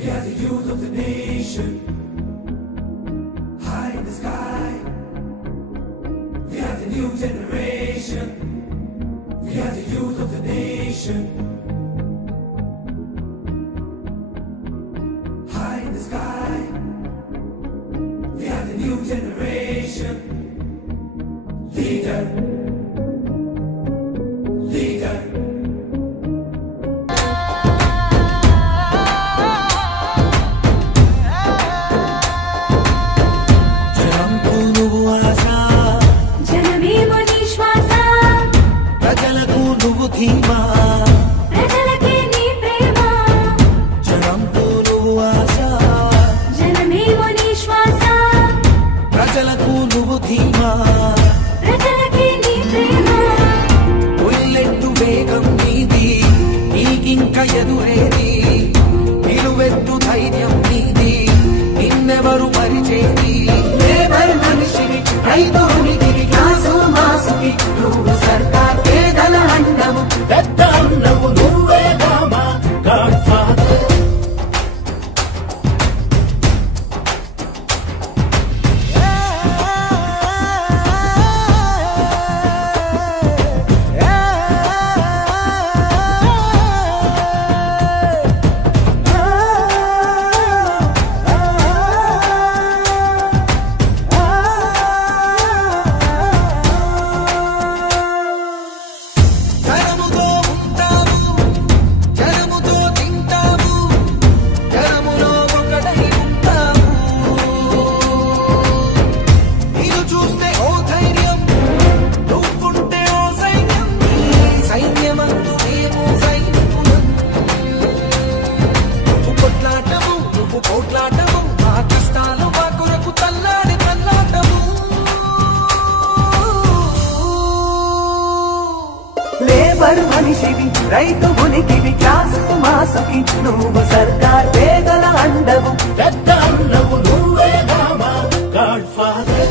We are the youth of the nation, high in the sky. We are the new generation. We are the youth of the nation, high in the sky. We are the new generation. Leader, leader. धीमा प्रजलके नी प्रेम जन्मतो నువ్వు ఆశ జనమేమో నీ శ్వాస ప్రజలకు నువ్వు ధీమా ప్రజలకే నీ ప్రేమ ఉల్లెట్టు వేగం నీది నీకింక ఎదురేది నిలువెత్తు ధైర్యం నీది నిన్నెవరు పరిచేది లేబర్ మనిషిని రైతునికి క్లాసు మాసుకి నువ్వు సర్కార్ పేదల అండము పెద్ద అన్నవు నువ్వే బామా గాడ్ ఫాదర్ మనిషివి రైతు ఉనికివి క్లాసు మాసుకి నువ్వు సర్కార్ పేదల అండవు పెద్ద అన్నవు నువ్వే బామా గాడ్ ఫాదర్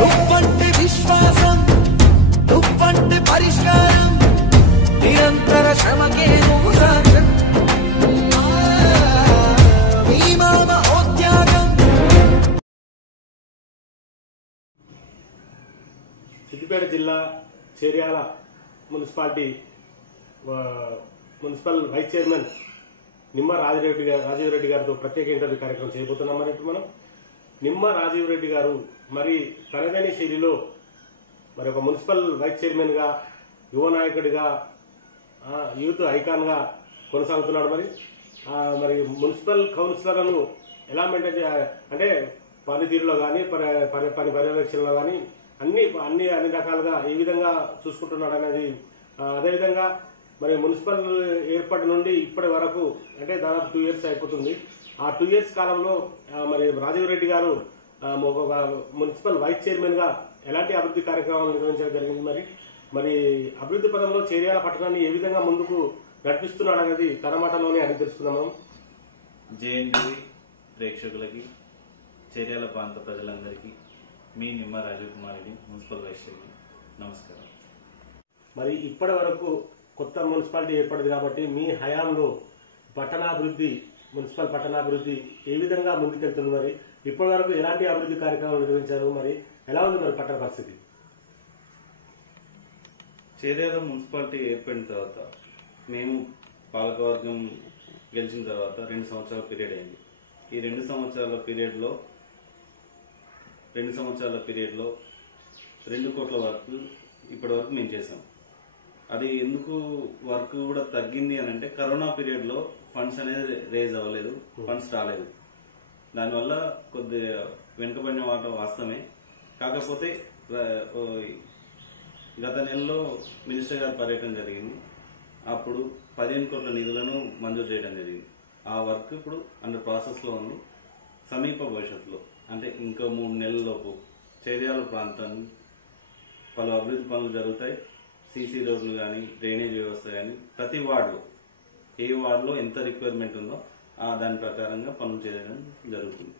నువ్వంటే విశ్వాసం నువ్వంటే పరిష్కారం నిరంతర శ్రమకే నువ్వు సాక్ష్యం సిద్దిపేట జిల్లా Cheryal municipality municipal vice chairman Nimma Rajiv Reddy గారితో ప్రత్యేక ఇంటర్వ్యూ కార్యక్రమం చేయబోతున్నాం. మరి ఇప్పుడు మనం నిమ్మ రాజీవ్ రెడ్డి గారు మరి తనదైన శైలిలో మరి ఒక మున్సిపల్ వైస్ చైర్మన్ గా యువ నాయకుడిగా యూత్ ఐకాన్ గా కొనసాగుతున్నాడు. మరి మున్సిపల్ కౌన్సిలర్లను ఎలా మెయింటైన్ అంటే పనితీరులో కానీ పని పర్యవేక్షణలో కానీ అన్ని రకాలుగా ఏ విధంగా చూసుకుంటున్నాడు అనేది, అదేవిధంగా మరి మున్సిపల్ ఏర్పాటు నుండి ఇప్పటి వరకు అంటే దాదాపు 2 years అయిపోతుంది. ఆ 2 years కాలంలో మరి రాజీవ్ రెడ్డి గారు ఒక మున్సిపల్ వైస్ చైర్మన్ గా ఎలాంటి అభివృద్ధి కార్యక్రమాలు నిర్వహించడం జరిగింది, మరి అభివృద్ధి పదంలో చేర్యాల పట్టణాన్ని ఏ విధంగా ముందుకు నడిపిస్తున్నాడు అనేది తన మాటలోనే అడిగి తెలుసుకుందాం. జేఎన్టీవీ ప్రేక్షకులకి, చేర్యాల ప్రాంత ప్రజలందరికీ మీ Nimma Rajiv Kumar Reddy, municipal vice chairman, నమస్కారం. మరి ఇప్పటి వరకు కొత్త మున్సిపాలిటీ ఏర్పడింది కాబట్టి మీ హయాంలో పట్టణాభివృద్ధి, మున్సిపల్ పట్టణాభివృద్ధి ఏ విధంగా ముందుకెళ్తుంది, మరి ఇప్పటి వరకు ఎలాంటి అభివృద్ధి కార్యక్రమాలు నిర్వహించారు, మరి ఎలా ఉంది మరి పట్టణ పరిస్థితి? చేర్యాల మున్సిపాలిటీ ఏర్పడిన తర్వాత మేము పాలకవర్గం గెలిచిన తర్వాత 2 సంవత్సరాల పీరియడ్ అయింది. ఈ 2 సంవత్సరాల పీరియడ్లో 2 కోట్ల వర్క్ ఇప్పటి వరకు మేము చేసాం. అది ఎందుకు వర్క్ కూడా తగ్గింది అని అంటే కరోనా పీరియడ్లో ఫండ్స్ అనేది రేజ్ అవ్వలేదు, ఫండ్స్ రాలేదు. దానివల్ల కొద్దిగా వెనుకబడిన మాట వాస్తవమే. కాకపోతే గత నెలలో మినిస్టర్ గారి పర్యటన జరిగింది. అప్పుడు 15 కోట్ల నిధులను మంజూరు చేయడం జరిగింది. ఆ వర్క్ ఇప్పుడు అండర్ ప్రాసెస్లో ఉంది. సమీప భవిష్యత్తులో అంటే ఇంకో 3 నెలలలోపు చేర్యాల ప్రాంతాన్ని పలు అభివృద్ధి పనులు జరుగుతాయి. సీసీ రోడ్లు కానీ, డ్రైనేజ్ వ్యవస్థ కానీ, ప్రతి వార్డులో ఏ వార్డులో ఎంత రిక్వైర్మెంట్ ఉందో దాని ప్రకారంగా పనులు చేయడం జరుగుతుంది.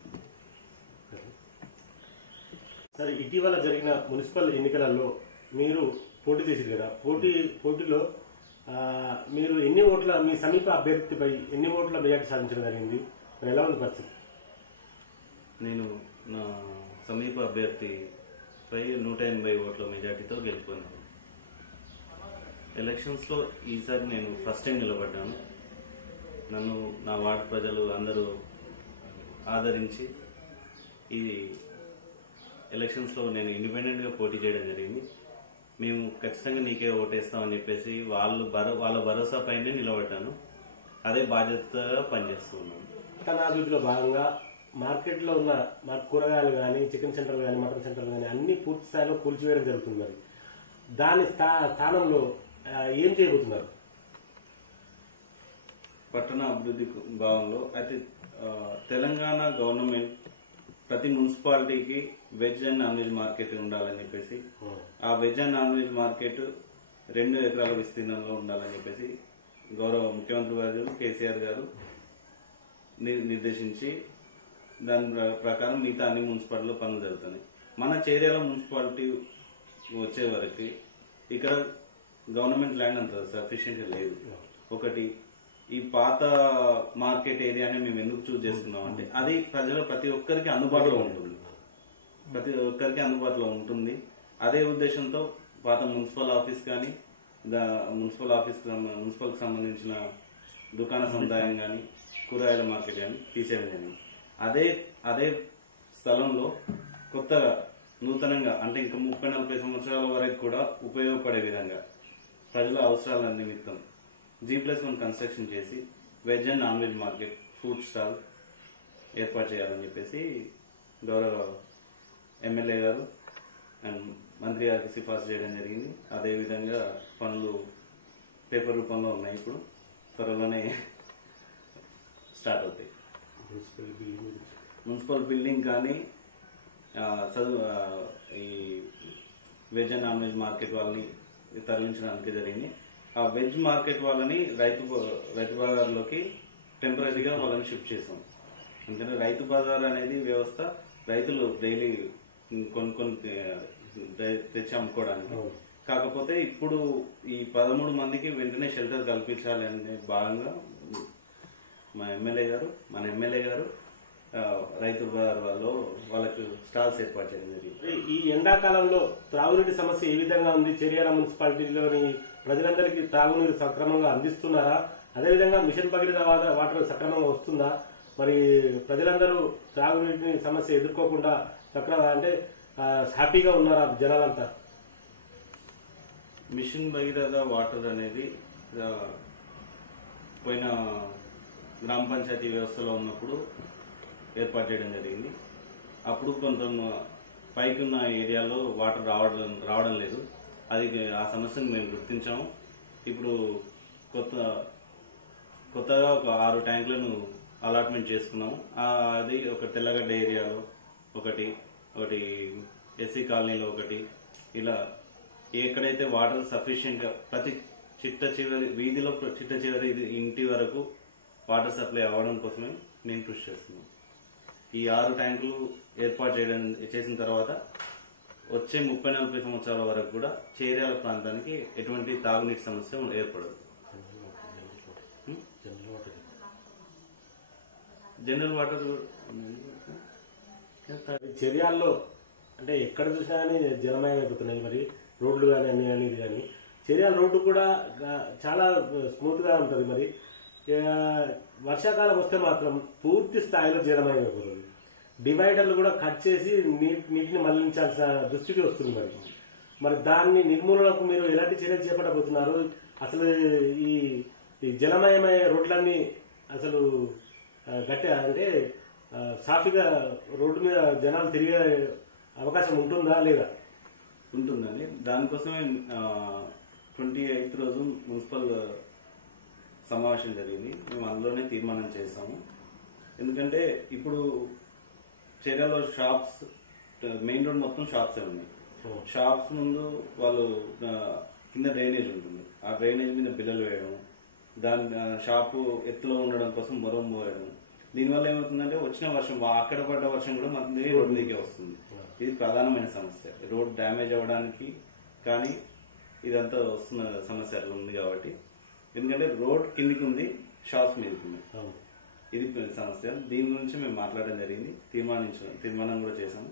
సరే, ఇటీవల జరిగిన మున్సిపల్ ఎన్నికలలో మీరు పోటీ చేశారు కదా, పోటీలో మీరు ఎన్ని ఓట్ల, మీ సమీప అభ్యర్థిపై ఎన్ని ఓట్ల మెజార్టీ సాధించడం జరిగింది? మరి ఎలా ఉంది పరిస్థితి? నేను నా సమీప అభ్యర్థిపై 180 ఓట్ల మెజార్టీతో గెలుపొందాను. ఎలక్షన్స్లో ఈసారి నేను ఫస్ట్ టైం నిలబడ్డాను. నన్ను నా వార్డు ప్రజలు అందరూ ఆదరించి ఈ ఎలక్షన్స్లో నేను ఇండిపెండెంట్గా పోటీ చేయడం జరిగింది. మేము ఖచ్చితంగా నీకే ఓటేస్తామని చెప్పేసి వాళ్ళ భరోసా పైనే నిలబడ్డాను. అదే బాధ్యతగా పనిచేస్తూ ఉన్నాను. పట్టణాభివృద్ధిలో భాగంగా మార్కెట్లో ఉన్న కూరగాయలు కానీ, చికెన్ సెంటర్లు కానీ, మటన్ సెంటర్లు కానీ అన్ని పూర్తి స్థాయిలో కూల్చివేయడం జరుగుతుంది. మరి దాని స్థానంలో ఏం చేయబోతున్నారు? పట్టణ అభివృద్ధి భాగంలో అయితే తెలంగాణ గవర్నమెంట్ ప్రతి మున్సిపాలిటీకి veg and non veg market ఉండాలని చెప్పేసి, ఆ veg and non veg market 2 ఎకరాల విస్తీర్ణంలో ఉండాలని చెప్పేసి గౌరవ ముఖ్యమంత్రి గారు కేసీఆర్ గారు నిర్దేశించి దాని ప్రకారం మిగతా అన్ని మున్సిపాలిటీలో పనులు జరుగుతున్నాయి. మన చేర్యాల మున్సిపాలిటీ వచ్చే వరకు ఇక్కడ గవర్నమెంట్ ల్యాండ్ అంత సఫిషియెంట్ లేదు. ఒకటి, ఈ పాత మార్కెట్ ఏరియాని మేము ఎందుకు చూస్ చేసుకున్నాం అంటే అది ప్రతి ఒక్కరికి అందుబాటులో ఉంటుంది. అదే ఉద్దేశంతో పాత మున్సిపల్ ఆఫీస్ కానీ, మున్సిపల్ సంబంధించిన దుకాణ సముదాయం కానీ, కూరగాయల మార్కెట్ కానీ తీసేయడం జరిగింది. అదే స్థలంలో కొత్తగా నూతనంగా అంటే ఇంకా 30-40 సంవత్సరాల వరకు కూడా ఉపయోగపడే విధంగా ప్రజల అవసరాల నిమిత్తం G+1 కన్స్ట్రక్షన్ చేసి veg and non veg market, food stall ఏర్పాటు చేయాలని చెప్పేసి గౌరవ ఎమ్మెల్యే గారు అండ్ మంత్రి గారికి సిఫార్సు చేయడం జరిగింది. అదేవిధంగా పనులు పేపర్ రూపంలో ఉన్నాయి. ఇప్పుడు త్వరలోనే స్టార్ట్ అవుతాయి. మున్సిపల్ బిల్డింగ్ కానీ ఈ veg and non veg market వాళ్ళని తరలించడానికి జరిగింది. ఆ వెజ్ మార్కెట్ వాళ్ళని రైతు బజార్లోకి టెంపరీగా వాళ్ళని షిఫ్ట్ చేసాం. ఎందుకంటే రైతు బజార్ అనేది వ్యవస్థ రైతులు డైలీ కొన్ని తెచ్చి అమ్ముకోవడానికి. కాకపోతే ఇప్పుడు ఈ 13 మందికి వెంటనే షెల్టర్ కల్పించాలి అనే భాగంగా మన ఎమ్మెల్యే గారు రైతు బజార్ వాళ్ళు వాళ్ళకు స్టాల్స్ ఏర్పాటు చేయడం జరిగింది. ఈ ఎండాకాలంలో త్రాగునీటి సమస్య ఏ విధంగా ఉంది? చేర్యాల మున్సిపాలిటీలోని ప్రజలందరికీ త్రాగునీరు సక్రమంగా అందిస్తున్నారా? అదేవిధంగా మిషన్ భగీరథ వాటర్ సక్రమంగా వస్తుందా? మరి ప్రజలందరూ త్రాగునీటి సమస్య ఎదుర్కోకుండా అంటే హ్యాపీగా ఉన్నారా జనాలంతా? మిషన్ భగీరథ వాటర్ అనేది పోయిన గ్రామ పంచాయతీ వ్యవస్థలో ఉన్నప్పుడు ఏర్పాటు చేయడం జరిగింది. అప్పుడు కొంత పైకి ఉన్న ఏరియాలో వాటర్ రావడం లేదు. అది ఆ సమస్యను మేము గుర్తించాము. ఇప్పుడు కొత్తగా ఒక 6 ట్యాంకులను అలాట్మెంట్ చేసుకున్నాము. అది ఒక తెల్లగడ్డ ఏరియాలో ఒకటి ఎస్సీ కాలనీలో ఒకటి, ఇలా ఎక్కడైతే వాటర్ సఫిషియెంట్ గా ప్రతి వీధిలో చిట్ట చివరి ఇంటి వరకు వాటర్ సప్లై అవ్వడం కోసమే నేను కృషి చేస్తున్నాను. ఈ 6 ట్యాంకులు ఏర్పాటు చేసిన తర్వాత వచ్చే 30-40 సంవత్సరాల వరకు కూడా చేర్యాల ప్రాంతానికి ఎటువంటి తాగునీటి సమస్య ఏర్పడదు. జనరల్ వాటర్ చర్యాల్లో అంటే ఎక్కడ చూసినా కానీ జలమయం అయిపోతున్నాయి. మరి రోడ్లు కానీ అన్ని అనేది కానీ చర్యాల రోడ్డు కూడా చాలా స్మూత్ గా ఉంటుంది. మరి వర్షాకాలం వస్తే మాత్రం పూర్తి స్థాయిలో జలమయం అయిపోతుంది. డివైడర్లు కూడా కట్ చేసి నీటిని మళ్లించాల్సిన దుస్థితి వస్తుంది. మరి దాన్ని నిర్మూలనకు మీరు ఎలాంటి చర్యలు చేపట్టబోతున్నారు? అసలు ఈ జలమయమయ్యే రోడ్లన్నీ అసలు గట్టిగా అంటే సాఫీగా రోడ్డు మీద జనాలు తిరిగే అవకాశం ఉంటుందా లేదా? ఉంటుందండి. దానికోసమే 28th రోజు మున్సిపల్ సమావేశం జరిగింది. మేము అందులోనే తీర్మానం చేస్తాము. ఎందుకంటే ఇప్పుడు చర్యలో షాప్స్, మెయిన్ రోడ్ మొత్తం షాప్సే ఉన్నాయి. షాప్స్ ముందు వాళ్ళు కింద డ్రైనేజ్ ఉంటుంది. ఆ డ్రైనేజ్ మీద బిల్లలు వేయడం, దాని షాపు ఎత్తులో ఉండడం కోసం మొరం పోయడం. దీనివల్ల ఏమవుతుందంటే వచ్చిన వర్షం, అక్కడ పడ్డ వర్షం కూడా మన రోడ్డు మీదకే వస్తుంది. ఇది ప్రధానమైన సమస్య. రోడ్ డ్యామేజ్ అవ్వడానికి కానీ ఇదంతా వస్తున్న సమస్య అట్లా ఉంది కాబట్టి, ఎందుకంటే రోడ్ కిందికి ఉంది, షాప్స్ మీదకి ఉంది, ఇది సమస్య. దీని గురించి మేము మాట్లాడడం జరిగింది, తీర్మానం కూడా చేశాము,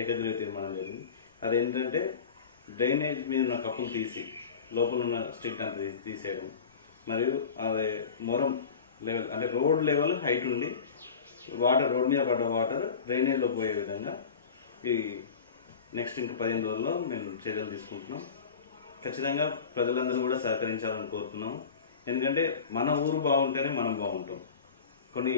ఏకగ్రీవ తీర్మానం జరిగింది. అదేంటంటే డ్రైనేజ్ మీద ఉన్న కప్పులు తీసి లోపల ఉన్న స్ట్రిక్ట్ అంతా తీసేయడం, మరియు అదే మొరం లెవెల్ అంటే రోడ్ లెవెల్ హైట్ ఉండి వాటర్ రోడ్ మీద పడ్డ వాటర్ డ్రైనేజ్ లో పోయే విధంగా ఈ నెక్స్ట్ ఇంకా 15 రోజుల్లో మేము చర్యలు తీసుకుంటున్నాం. ఖచ్చితంగా ప్రజలందరూ కూడా సహకరించాలని కోరుతున్నాం. ఎందుకంటే మన ఊరు బాగుంటేనే మనం బాగుంటాం. కొన్ని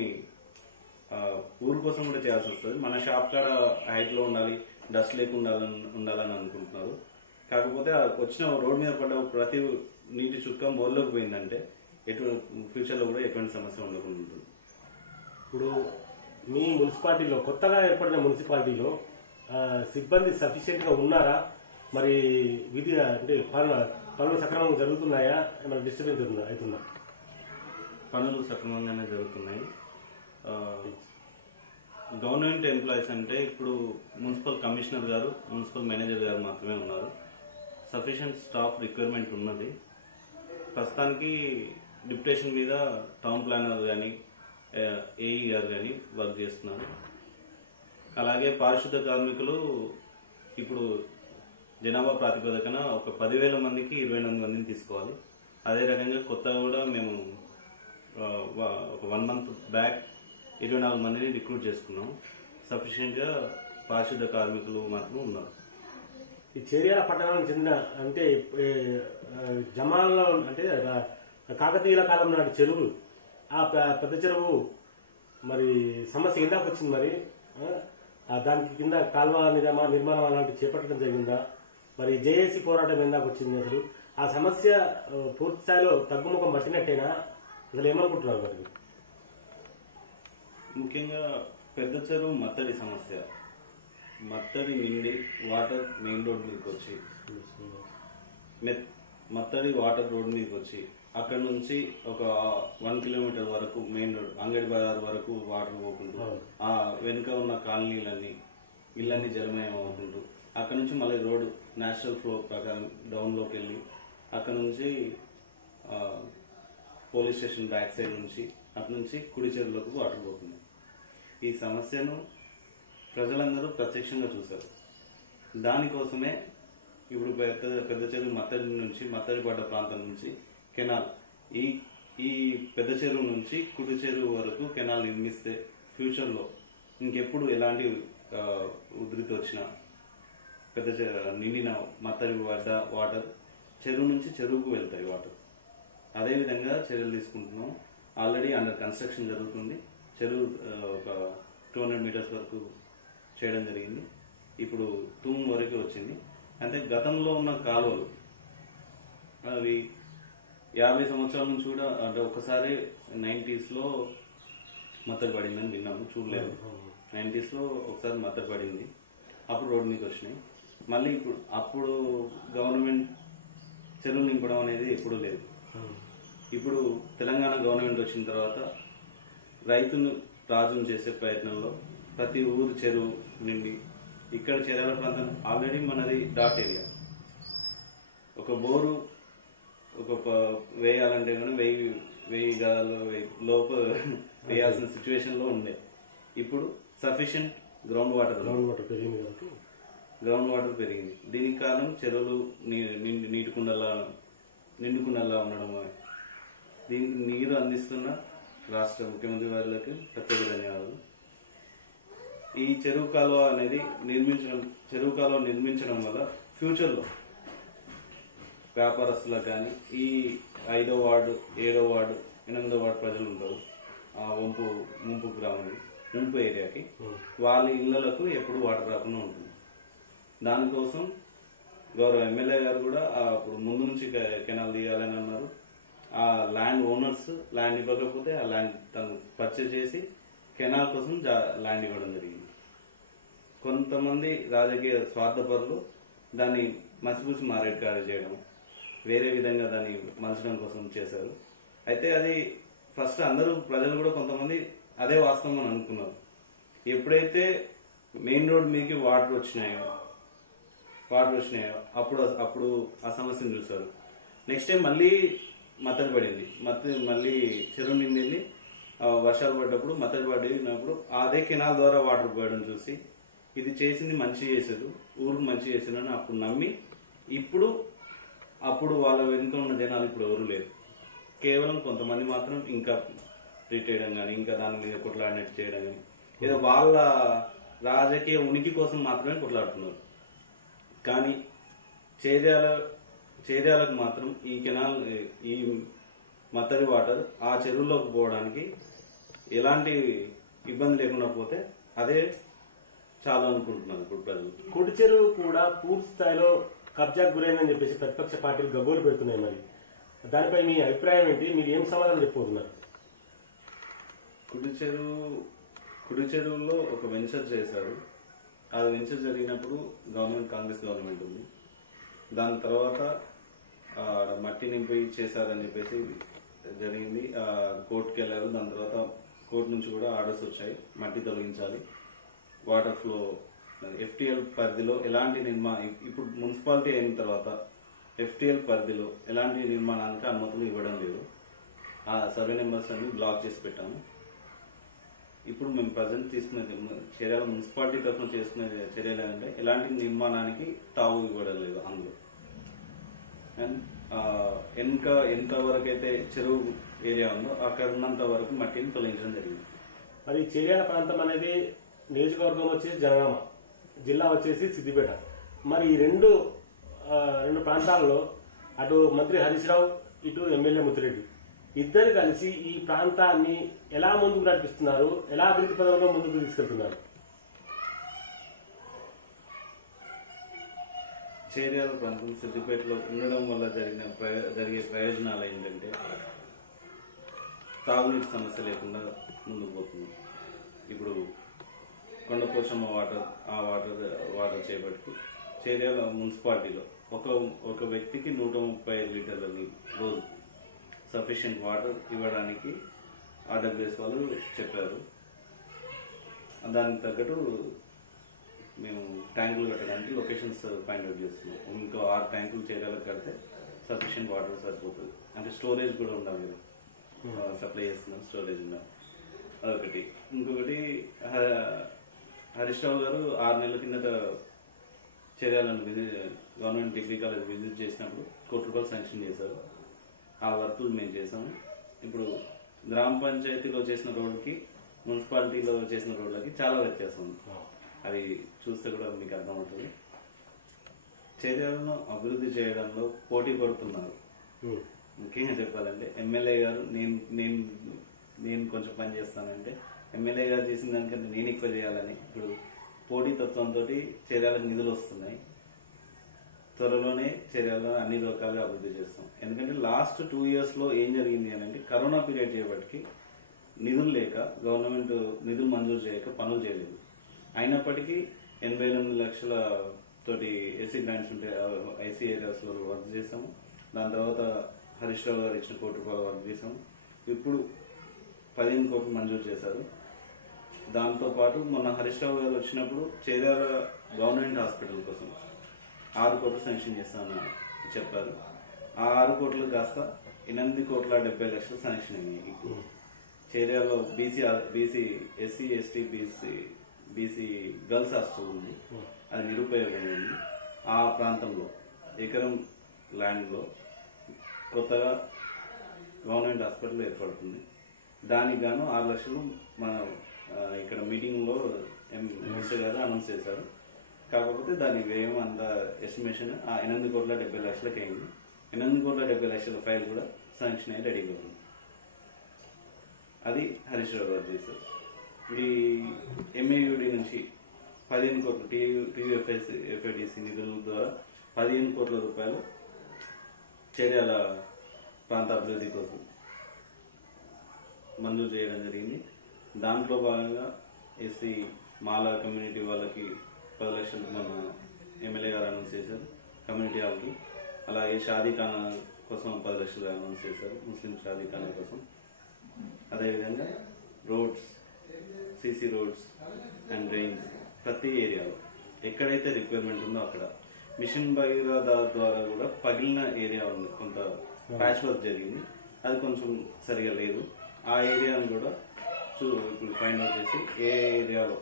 ఊరు కోసం కూడా చేయాల్సి వస్తుంది. మన షాప్ కాడ హైట్ లో ఉండాలి, డస్ట్ లేకుండా ఉండాలని అనుకుంటున్నారు. కాకపోతే వచ్చిన రోడ్ మీద పడ్డ ప్రతి నీటి చుక్క మోర్లోకి పోయిందంటే ఫ్యూచర్ లో కూడా ఎటువంటి సమస్య ఉండకుండా ఉంటుంది. ఇప్పుడు మీ మున్సిపాలిటీలో కొత్తగా ఏర్పడిన మున్సిపాలిటీలో సిబ్బంది సఫిషియెంట్ గా ఉన్నారా? మరి విధి అంటే పనులు సక్రమంగా జరుగుతున్నాయా? ఏమైనా డిస్టర్బెన్స్ అవుతుందా? పనులు సక్రమంగానే జరుగుతున్నాయి. గవర్నమెంట్ ఎంప్లాయీస్ అంటే ఇప్పుడు మున్సిపల్ కమిషనర్ గారు, మున్సిపల్ మేనేజర్ గారు మాత్రమే ఉన్నారు. సఫిషియెంట్ స్టాఫ్ రిక్వైర్మెంట్ ఉన్నది. ప్రస్తుతానికి డిప్యుటేషన్ మీద టౌన్ ప్లానర్ కానీ ఏఈ గారు కానీ వర్క్ చేస్తున్నారు. అలాగే పారిశుద్ధ కార్మికులు ఇప్పుడు జనాభా ప్రాతిపదికన ఒక 10,000 మందికి 28 మందిని తీసుకోవాలి. అదే రకంగా కొత్తగా కూడా మేము ఒక 1 month బ్యాక్ 24 మందిని రిక్రూట్ చేసుకున్నాం. సఫిషియెంట్ గా పారిశుద్ధ కార్మికులు మాత్రం ఉన్నారు. ఈ చేర్యాల పట్టణానికి చెందిన అంటే జమాల్లో అంటే కాకతీయుల కాలం నాటి చెరువు, ఆ పెద్ద చెరువు మరి సమస్య ఎందాక వచ్చింది. మరి దానికి కింద కాలువ నిర్మాణం అలాంటి చేపట్టడం జరిగిందా? మరి జేఏసీ పోరాటం ఎందాక వచ్చింది? అసలు ఆ సమస్య పూర్తి స్థాయిలో తగ్గుముఖం పట్టినట్టేనా? అసలు ఏమనుకుంటున్నారు? మరి ముఖ్యంగా పెద్ద చెరువు మత్తడి సమస్య. మత్తడి నిండి వాటర్ మెయిన్ రోడ్ మీదకి వచ్చి మత్తడి వాటర్ రోడ్ మీదకి వచ్చి అక్కడ నుంచి ఒక 1 kilometer వరకు మెయిన్ రోడ్ అంగడి బజార్ వరకు వాటర్ పోకుంటూ ఆ వెనుక ఉన్న కాలనీలన్నీ ఇళ్ళన్నీ జలమయం అవుకుంటూ అక్కడ నుంచి మళ్ళీ రోడ్ నేచురల్ ఫ్లో ప్రకారం డౌన్ లోకి వెళ్ళి అక్కడ నుంచి పోలీస్ స్టేషన్ బ్యాక్ సైడ్ నుంచి అటు నుంచి కుడి చెరువులోకి వాటర్ పోతుంది. ఈ సమస్యను ప్రజలందరూ ప్రత్యక్షంగా చూశారు. దానికోసమే ఇప్పుడు పెద్ద చెరువు మత్తడి పడ్డ ప్రాంతం నుంచి కెనాల్ ఈ పెద్ద చెరువు నుంచి కుడి చెరువు వరకు కెనాల్ నిర్మిస్తే ఫ్యూచర్ లో ఇంకెప్పుడు ఎలాంటి ఉధృతి వచ్చినా పెద్ద నిండిన మత్తడి పడ్డ వాటర్ చెరువు నుంచి చెరువుకు వెళ్తాయి వాటర్. అదే విధంగా చర్యలు తీసుకుంటున్నాం. ఆల్రెడీ అండర్ కన్స్ట్రక్షన్ జరుగుతుంది. చెరువు ఒక 200 meters వరకు చేయడం జరిగింది. ఇప్పుడు తూము వరకు వచ్చింది. అంటే గతంలో ఉన్న కాలువలు అవి 50 సంవత్సరాల నుంచి కూడా అంటే ఒకసారి 90s లో మత్తడి పడిందని విన్నాము, చూడలేదు. 90s లో ఒకసారి మత్తడి పడింది, అప్పుడు రోడ్ మీదకి వచ్చినాయి. మళ్ళీ ఇప్పుడు అప్పుడు గవర్నమెంట్ చెరువులు నింపడం అనేది ఎప్పుడూ లేదు. ఇప్పుడు తెలంగాణ గవర్నమెంట్ వచ్చిన తర్వాత రైతును రాజును చేసే ప్రయత్నంలో ప్రతి ఊరు చెరువు నిండి ఇక్కడ చేరాల ప్రాంతం ఆల్రెడీ మనది డాట్ ఏరియా. ఒక బోరు వేయాలంటే కానీ 1000 గదాలు లోపు వేయాల్సిన సిచ్యువేషన్ లో ఉండే. ఇప్పుడు సఫిషియెంట్ గ్రౌండ్ వాటర్ పెరిగింది. దీనికి కారణం చెరువులు నిండుకుండలా ఉండడం. దీనికి నీరు అందిస్తున్న రాష్ట్ర ముఖ్యమంత్రి వారికి ప్రత్యేక ధన్యవాదాలు. ఈ చెరువు కాలువ అనేది నిర్మించడం వల్ల ఫ్యూచర్ లో వ్యాపారస్తులకు కానీ ఈ 5వ వార్డు 7వ వార్డు 8వ వార్డు ప్రజలు ఉంటారు ఆ ముంపు గ్రామం ముంపు ఏరియాకి, వాళ్ళ ఇళ్లకు ఎప్పుడు వాటర్ రాకుండా ఉంటుంది. దానికోసం గౌరవ ఎమ్మెల్యే గారు కూడా అప్పుడు ముందు నుంచి కెనాల్ తీయాలని అన్నారు. ఆ ల్యాండ్ ఓనర్స్ ల్యాండ్ ఇవ్వకపోతే ఆ ల్యాండ్ తను పర్చేజ్ చేసి కెనాల్ కోసం ల్యాండ్ ఇవ్వడం జరిగింది. కొంతమంది రాజకీయ స్వార్థపరులు దాన్ని మసిపూసి మారేడుకారు చేయడం, వేరే విధంగా దాన్ని మలచడం కోసం చేశారు. అయితే అది ఫస్ట్ అందరూ ప్రజలు కూడా కొంతమంది అదే వాస్తవం అని అనుకున్నారు. ఎప్పుడైతే మెయిన్ రోడ్ మీదకి వాటర్ వచ్చినాయో అప్పుడు ఆ సమస్యను చూసారు. నెక్స్ట్ టైం మళ్ళీ మత్తడి పడింది, మళ్ళీ చెరువు నిండింది. వర్షాలు పడ్డప్పుడు మత్తడి పడినప్పుడు అదే కెనాల్ ద్వారా వాటర్ పోయడం చూసి ఇది చేసింది మంచి చేశారు, ఊరికి మంచి చేశారు అని అప్పుడు నమ్మి అప్పుడు వాళ్ళ వెనుక ఉన్న జనాలు ఇప్పుడు ఎవరు లేరు. కేవలం కొంతమంది మాత్రం ఇంకా ట్రీట్ చేయడం కానీ, ఇంకా దాని మీద కొట్లాడినట్టు చేయడం కానీ, ఏదో వాళ్ళ రాజకీయ ఉనికి కోసం మాత్రమే కొట్లాడుతున్నారు. కానీ చేర్యాలకు మాత్రం ఈ కెనాల్, ఈ మత్తడి వాటర్ ఆ చెరువులోకి పోవడానికి ఎలాంటి ఇబ్బంది లేకుండా పోతే అదే చాలా అనుకుంటున్నారు ఇప్పుడు ప్రజలు. కుడి చెరువు కూడా పూర్తి స్థాయిలో కబ్జాకు గురైందని చెప్పేసి ప్రతిపక్ష పార్టీలు గగ్గోలు పెడుతున్నాయి. మరి దానిపై మీ అభిప్రాయం ఏంటి? మీరు ఏం సమాధానం చెప్పబోతున్నారు? కుడి చెరువులో ఒక వెంచర్ చేశారు. అది వెంచర్ జరిగినప్పుడు కాంగ్రెస్ గవర్నమెంట్ ఉంది. దాని తర్వాత మట్టి నింపి చేశారని చెప్పేసి జరిగింది. కోర్టుకి వెళ్ళారు. దాని తర్వాత కోర్టు నుంచి కూడా ఆర్డర్స్ వచ్చాయి, మట్టి తొలగించాలి, వాటర్ ఫ్లో ఎఫ్టీఎల్ పరిధిలో ఎలాంటి ఇప్పుడు మున్సిపాలిటీ అయిన తర్వాత ఎఫ్టీఎల్ పరిధిలో ఎలాంటి నిర్మాణానికి అనుమతులు ఇవ్వడం లేదు. ఆ సర్వే నెంబర్స్ అన్ని బ్లాక్ చేసి పెట్టాము. ఇప్పుడు మేము ప్రజెంట్ తీసుకునే చర్యలు, మున్సిపాలిటీ తరఫున చేసుకునే చర్యలు ఏంటంటే ఎలాంటి నిర్మాణానికి తావు ఇవ్వడం లేదు అందులో. అండ్ ఎంత వరకు అయితే చెరువు ఏరియా ఉందో అక్కడ ఉన్నంత వరకు మట్టిని తొలగించడం జరిగింది. మరి చేర్యాల ప్రాంతం అనేది నియోజకవర్గం వచ్చేసి జనగామ, జిల్లా వచ్చేసి సిద్దిపేట. మరి ఈ రెండు ప్రాంతాల్లో అటు మంత్రి హరీష్ రావు, ఇటు ఎమ్మెల్యే ముత్తిరెడ్డి ఇద్దరు కలిసి ఈ ప్రాంతాన్ని ఎలా ముందుకు నడిపిస్తున్నారు, ఎలా అభివృద్ధి పదంలో ముందుకు తీసుకెళ్తున్నారు? చేర్యాల ప్రాంతం సిద్దిపేటలో ఉండడం వల్ల జరిగే ప్రయోజనాలు ఏంటంటే తాగునీటి సమస్య లేకుండా ముందుకు పోతుంది. ఇప్పుడు కొండపోచమ్మ వాటర్ చేపట్టి చేర్యాల మున్సిపాలిటీలో ఒక వ్యక్తికి 135 లీటర్ల రోజు సఫిషియెంట్ వాటర్ ఇవ్వడానికి ఆర్డబ్ల్యూఎస్ వాళ్ళు చెప్పారు. దానికి తగ్గట్టు మేము ట్యాంకులు కట్టడానికి లొకేషన్స్ ఫైండ్ అవుట్ చేస్తున్నాం. ఇంకో 6 ట్యాంకులు చేర్యాలకు కడితే సఫిషియెంట్ వాటర్ సరిపోతుంది. అంటే స్టోరేజ్ కూడా ఉండాలి కదా, సప్లై చేస్తున్నాం, స్టోరేజ్ ఉండాలి. అదొకటి. ఇంకొకటి హరీష్ రావు గారు 6 నెలల కిందట చేర్యాలను గవర్నమెంట్ డిగ్రీ కాలేజ్ విజిట్ చేసినప్పుడు ₹1 శాంక్షన్ చేశారు. ఆ వర్కులు మేము చేసాము. ఇప్పుడు గ్రామ పంచాయతీలో చేసిన రోడ్డుకి మున్సిపాలిటీలో చేసిన రోడ్లకి చాలా వ్యత్యాసం ఉంది. అది చూస్తే కూడా మీకు అర్థమవుతుంది. చర్యలను అభివృద్ధి చేయడంలో పోటీ పడుతున్నారు. ముఖ్యంగా చెప్పాలంటే ఎమ్మెల్యే గారు నేను కొంచెం పని చేస్తానంటే ఎమ్మెల్యే గారు చేసిన దానికంటే నేను ఎక్కువ చేయాలని ఇప్పుడు పోటీతత్వంతో చర్యలకు నిధులు వస్తున్నాయి. త్వరలోనే చర్యలను అన్ని రకాలుగా అభివృద్ధి చేస్తాం. ఎందుకంటే లాస్ట్ 2 years లో ఏం జరిగింది అని అంటే కరోనా పీరియడ్ చేయబట్టి నిధులు లేక గవర్నమెంట్ నిధులు మంజూరు చేయక పనులు చేయలేదు. అయినప్పటికీ 88 లక్షల తోటి ఏసీ గ్రాంట్స్ ఉంటే ఐసీ ఏరియాస్ లో వర్క్ చేసాము. దాని తర్వాత హరీష్ రావు గారు ఇచ్చిన ₹1 వర్క్ చేసాము. ఇప్పుడు 15 కోట్లు మంజూరు చేశారు. దాంతో పాటు మొన్న హరీష్ రావు గారు వచ్చినప్పుడు చేర్యాల గవర్నమెంట్ హాస్పిటల్ కోసం 6 కోట్లు శాంక్షన్ చేస్తామని చెప్పారు. ఆ 6 కోట్లు కాస్త 8,70,00,000 శాంక్షన్ అయ్యాయి. చేర్యాలలో BC SC ST BC girls hostel ఉంది, అది నిరుపయోగంగా ఉంది. ఆ ప్రాంతంలో ఎకరం ల్యాండ్ లో కొత్తగా గవర్నమెంట్ హాస్పిటల్ ఏర్పడుతుంది. దానికి గాను 6 లక్షలు మన ఇక్కడ మీటింగ్ లో మినిస్టర్ గారు అనౌన్స్ చేశారు. కాకపోతే దాని వ్యయం అంత ఎస్టిమేషన్ 8,70,00,000 అయింది. 8,70,00,000 ఫైల్ కూడా శాంక్షన్ అయ్యి రెడీగా ఉంది. అది హరీష్ రావు గారు చేశారు. ఈ ఎంఏయుడి నుంచి 15 కోట్లు టీయూఎఫ్ఐడిసి నిధుల ద్వారా 15 కోట్ల రూపాయలు చర్యల ప్రాంత అభివృద్ధి కోసం మంజూరు చేయడం జరిగింది. దాంట్లో భాగంగా ఎస్సీ మాలా కమ్యూనిటీ వాళ్ళకి 10 లక్షలు మన ఎమ్మెల్యే గారు అనౌన్స్ చేశారు కమ్యూనిటీ హాల్కి. అలాగే షాదీఖానా కోసం 10 లక్షలు అనౌన్స్ చేశారు ముస్లిం షాదీఖానా కోసం. అదేవిధంగా roads, CC roads and drains ప్రతి ఏరియాలో ఎక్కడైతే రిక్వైర్మెంట్ ఉందో అక్కడ మిషన్ భగీరథ ద్వారా కూడా పగిలిన ఏరియా ఉంది, కొంత ప్యాచ్ వర్క్ జరిగింది, అది కొంచెం సరిగా లేదు. ఆ ఏరియాను కూడా ఇప్పుడు ఫైండ్ అవుట్ చేసి ఏ ఏరియాలో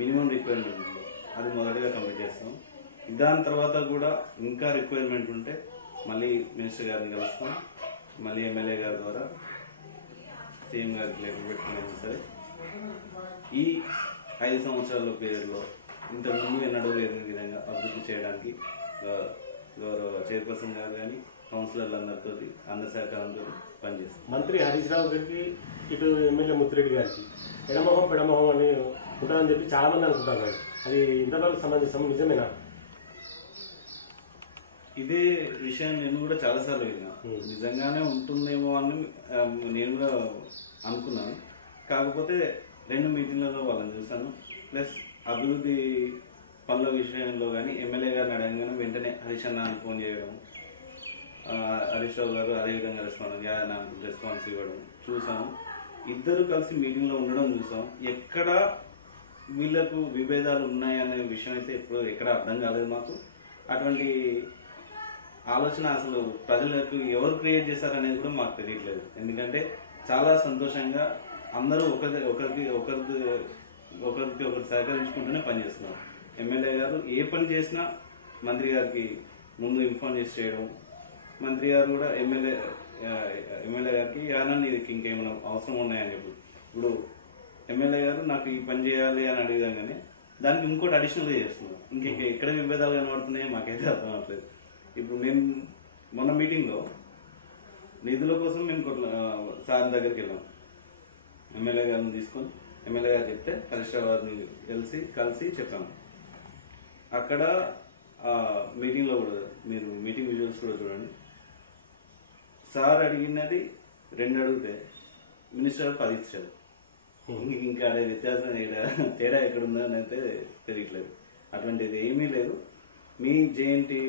మినిమం రిక్వైర్మెంట్ ఉందో అది మొదటిగా కంప్లీట్ చేస్తాం. దాని తర్వాత కూడా ఇంకా రిక్వైర్మెంట్ ఉంటే మళ్ళీ మినిస్టర్ గారిని కలుస్తాం, మళ్ళీ ఎమ్మెల్యే గారి ద్వారా సీఎం గారికి లెటర్ పెట్టుకునేది. సరే, ఈ 5 సంవత్సరాల పీరియడ్లో ఇంతకుముందు ఎన్నడూ లేని విధంగా అభివృద్ధి చేయడానికి గౌరవ చైర్పర్సన్ గారు కానీ కౌన్సిలర్లు అందరి సహకారంతో పనిచేస్తాం. మంత్రి హరీష్ రావు గారికి ఇటు ఎమ్మెల్యే ముత్తిరెడ్డి గారికి ఎడమొహం పెడమొహం అని ఉంటుందని చెప్పి చాలా మంది అనుకుంటారు. అది ఇంతవరకు సంబంధించిన నిజమేనా? ఇదే విషయం నేను కూడా చాలాసార్లు విన్నా, నిజంగానే ఉంటుందేమో అని నేను కూడా అనుకున్నాను. కాకపోతే 2 మీటింగ్లలో వాళ్ళని చూశాను. ప్లస్ అభివృద్ధి పనుల విషయంలో కానీ ఎమ్మెల్యే గారిని అడగగానే వెంటనే హరీష్ అన్న ఫోన్ చేయడం, హరీష్ రావు గారు అదేవిధంగా రెస్పాన్స్ ఇవ్వడం చూసాం. ఇద్దరు కలిసి మీటింగ్ లో ఉండడం చూసాం. ఎక్కడ వీళ్లకు విభేదాలు ఉన్నాయనే విషయం అయితే ఎక్కడ అర్థం కాలేదు మాకు. అటువంటి ఆలోచన అసలు ప్రజలకు ఎవరు క్రియేట్ చేశారనేది కూడా మాకు తెలియట్లేదు. ఎందుకంటే చాలా సంతోషంగా అందరూ ఒకరికి ఒకరు సహకరించుకుంటూనే పనిచేస్తున్నారు. ఎమ్మెల్యే గారు ఏ పని చేసినా మంత్రి గారికి ముందు ఇన్ఫార్మ్ చేసి చేయడం, మంత్రి గారు కూడా ఎమ్మెల్యే గారికి నీకు ఇంకేమైనా అవసరం ఉన్నాయని చెప్పి, ఇప్పుడు ఎమ్మెల్యే గారు నాకు ఈ పని చేయాలి అని అడిగంగానే దానికి ఇంకోటి అడిషనల్గా చేస్తున్నారు. ఎక్కడ విభేదాలు కనబడుతున్నాయో మాకైతే అర్థం అవ్వట్లేదు. ఇప్పుడు మేము మొన్న మీటింగ్లో నిధుల కోసం మేము సార్ దగ్గరికి వెళ్ళాం, ఎమ్మెల్యే గారిని తీసుకొని ఎమ్మెల్యే గారు చెప్తే హరీష్ రావు గారిని కలిసి చెప్పాము. అక్కడ మీటింగ్లో కూడా మీరు మీటింగ్ విజువల్స్ కూడా చూడండి. సార్ అడిగినది 2 అడిగితే మినిస్టర్ 10 ఇచ్చారు. ఇంకా అదే వ్యత్యాసం తేడా ఎక్కడుందో అని అయితే తెలియట్లేదు. అటువంటిది ఏమీ లేదు. మీ జేఎన్టీ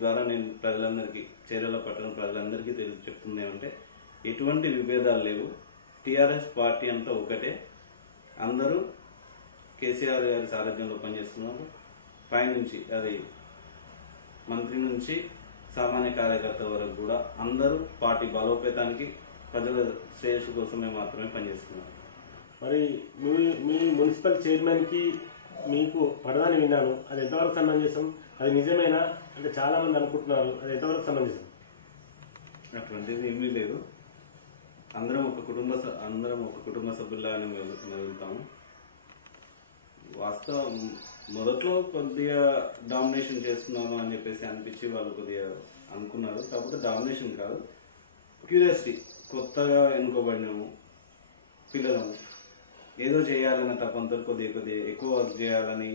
ద్వారా నేను ప్రజలందరికీ, చేరేళ్ల పట్టణ ప్రజలందరికీ చెప్తుంది ఏమంటే ఎటువంటి విభేదాలు లేవు. టీఆర్ఎస్ పార్టీ అంతా ఒకటే, అందరూ కేసీఆర్ గారి సారథ్యంలో పనిచేస్తున్నారు. పైనుంచి అది మంత్రి నుంచి సామాన్య కార్యకర్త వరకు కూడా అందరూ పార్టీ బలోపేతానికి, ప్రజల శ్రేయస్సు కోసమే మాత్రమే పనిచేస్తున్నారు. మరి మీ మున్సిపల్ చైర్మన్ కి మీకు పడదని విన్నాను, అది ఎంతవరకు సమంజసం? అది నిజమేనా అంటే చాలా మంది అనుకుంటున్నారు, అది ఎంతవరకు సమంజసం? అటువంటిది ఏమీ లేదు. అందరం ఒక కుటుంబ సభ్యుల్లాగానే మెలుగుతాము. వాస్తవం మొదట్లో కొద్దిగా డామినేషన్ చేస్తున్నాము అని చెప్పేసి అనిపించి వాళ్ళు కొద్దిగా అనుకున్నారు. కాకపోతే డామినేషన్ కాదు, క్యూరియాసిటీ. కొత్తగా ఎన్నుకోబడినాము, పిల్లలము, ఏదో చేయాలన్న తప్పంతో కొద్దిగా ఎక్కువ వర్క్ చేయాలని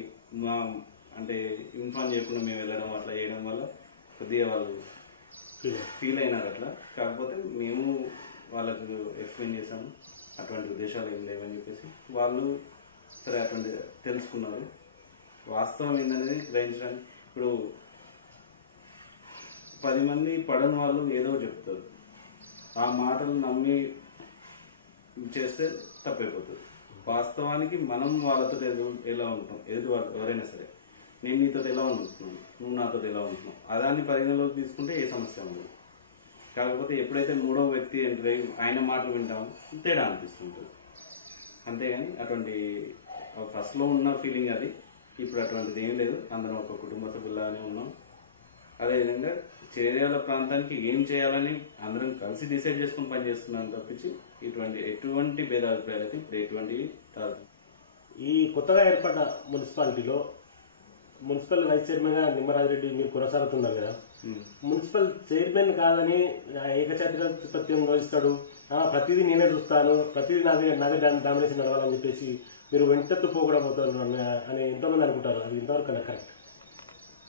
అంటే ఇన్ఫార్మ్ చేయకుండా మేము వెళ్ళడం అట్లా చేయడం వల్ల కొద్దిగా వాళ్ళు ఫీల్ అయినారు అట్లా. కాకపోతే మేము వాళ్ళకు ఎక్స్ప్లెయిన్ చేశాము, అటువంటి ఉద్దేశాలు ఏం లేవని చెప్పేసి. వాళ్ళు సరే అటువంటి తెలుసుకున్నారు. వాస్తవం ఏంటనేది గ్రహించడానికి ఇప్పుడు 10 మంది పడని వాళ్ళు ఏదో చెప్తారు, ఆ మాటలు నమ్మి చేస్తే తప్పైపోతుంది. వాస్తవానికి మనం వాళ్ళతో ఎలా ఉంటాం, ఎవరైనా సరే నేను నీతో ఎలా ఉంటున్నాను, నువ్వు నాతో ఎలా ఉంటున్నావు, అదాన్ని పరిగణలోకి తీసుకుంటే ఏ సమస్య ఉండదు. కాకపోతే ఎప్పుడైతే 3వ వ్యక్తి ఎంటర్ అయ్యి ఆయన మాటలు వింటామో తేడా అనిపిస్తుంటుంది. అంతేగాని అటువంటి ఫస్ట్ లో ఉన్న ఫీలింగ్ అది. ఇప్పుడు అటువంటిది ఏం లేదు, అందరం ఒక కుటుంబ సభ్యులాగానే ఉన్నాం. అదేవిధంగా చేర్యాల ప్రాంతానికి ఏం చేయాలని అందరం కలిసి డిసైడ్ చేసుకుని పనిచేస్తున్నాం తప్పించి ఎటువంటి భేదాభిప్రాయాలు అయితే ఇప్పుడు ఎటువంటి కాదు. ఈ కొత్తగా ఏర్పడ్డ మున్సిపాలిటీలో మున్సిపల్ వైస్ చైర్మన్ గా నిమ్మరాజిరెడ్డి మీరు కొనసాగుతున్నారు కదా, మున్సిపల్ చైర్మన్ కాదని ఏకఛత్రాధిపత్యం వహిస్తాడు, ప్రతిదీ నేనే చూస్తాను, ప్రతిదీ నాదే డామినేషన్ నడవాలని చెప్పేసి మీరు వెంటెత్తు పోకూడదు పోతారు అని ఎంతో మంది అనుకుంటారు. అది ఇంతవరకు కరెక్ట్?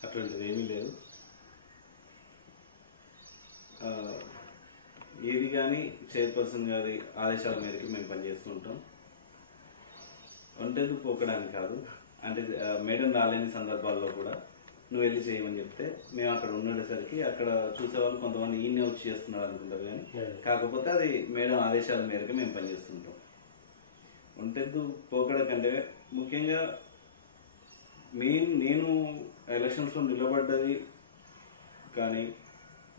అటువంటిది ఏమీ లేదు. ఏది కానీ చైర్పర్సన్ గారి ఆదేశాల మేరకు మేము పనిచేస్తుంటాం. ఒంటెత్తు పోకడానికి కాదు, అంటే మేడం రాలేని సందర్భాల్లో కూడా నువ్వు వెళ్ళి చేయమని చెప్తే మేము అక్కడ ఉండేసరికి అక్కడ చూసేవాళ్ళు కొంతమంది ఈయనే వచ్చి చేస్తున్నారు అనుకుంటారు. కానీ కాకపోతే అది మేడం ఆదేశాల మేరకు మేము పనిచేస్తుంటాం. ఒంటెత్తు పోకడ కంటే ముఖ్యంగా నేను ఎలక్షన్స్ లో నిలబడ్డది కానీ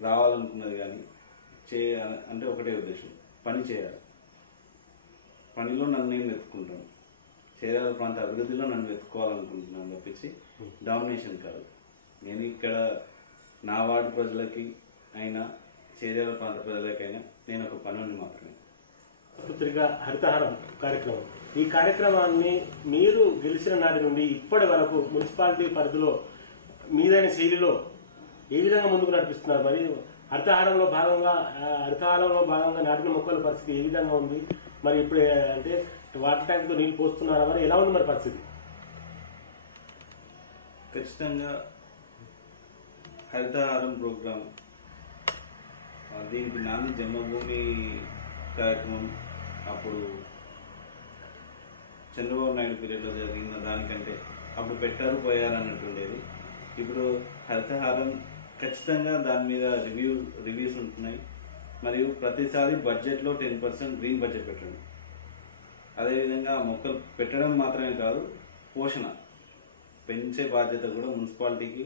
రావాలనుకున్నది కానీ అంటే ఒకటే ఉద్దేశం, పని చేయాలి. పనిలో నన్ను నేను వెతుక్కుంటాను, చేరాల ప్రాంత అభివృద్ధిలో నన్ను వెతుక్కోవాలనుకుంటున్నాను తప్పించి డామినేషన్ కాదు. నేను ఇక్కడ నా వార్డు ప్రజలకి అయినా చేరాల ప్రాంత ప్రజలకైనా నేను ఒక పనుని మాత్రమే. పత్రిక హరితహారం కార్యక్రమం, ఈ కార్యక్రమాన్ని మీరు గెలిచిన నాటి నుండి ఇప్పటి వరకు మున్సిపాలిటీ పరిధిలో మీదైన శైలిలో ఏ విధంగా ముందుకు నడిపిస్తున్నారు? మరి హరితహారంలో భాగంగా నాటిన మొక్కల పరిస్థితి ఏ విధంగా ఉంది? మరి ఇప్పుడు అంటే వాటర్ ట్యాంక్ తో నీళ్లు పోస్తున్నారా? మరి ఎలా ఉంది మరి పరిస్థితి? ఖచ్చితంగా హరితహారం ప్రోగ్రాం దీనికి నాంది జన్మభూమి కార్యక్రమం అప్పుడు చంద్రబాబు నాయుడు పీరియడ్లో జరిగిన దానికంటే అప్పుడు పెట్టారు పోయారు అన్నట్టు ఉండేది. ఇప్పుడు హరితహారం ఖచ్చితంగా దాని మీద రివ్యూస్ ఉంటున్నాయి. మరియు ప్రతిసారి బడ్జెట్లో 10% గ్రీన్ బడ్జెట్ పెట్టండి. అదేవిధంగా మొక్కలు పెట్టడం మాత్రమే కాదు, పోషణ పెంచే బాధ్యత కూడా మున్సిపాలిటీకి.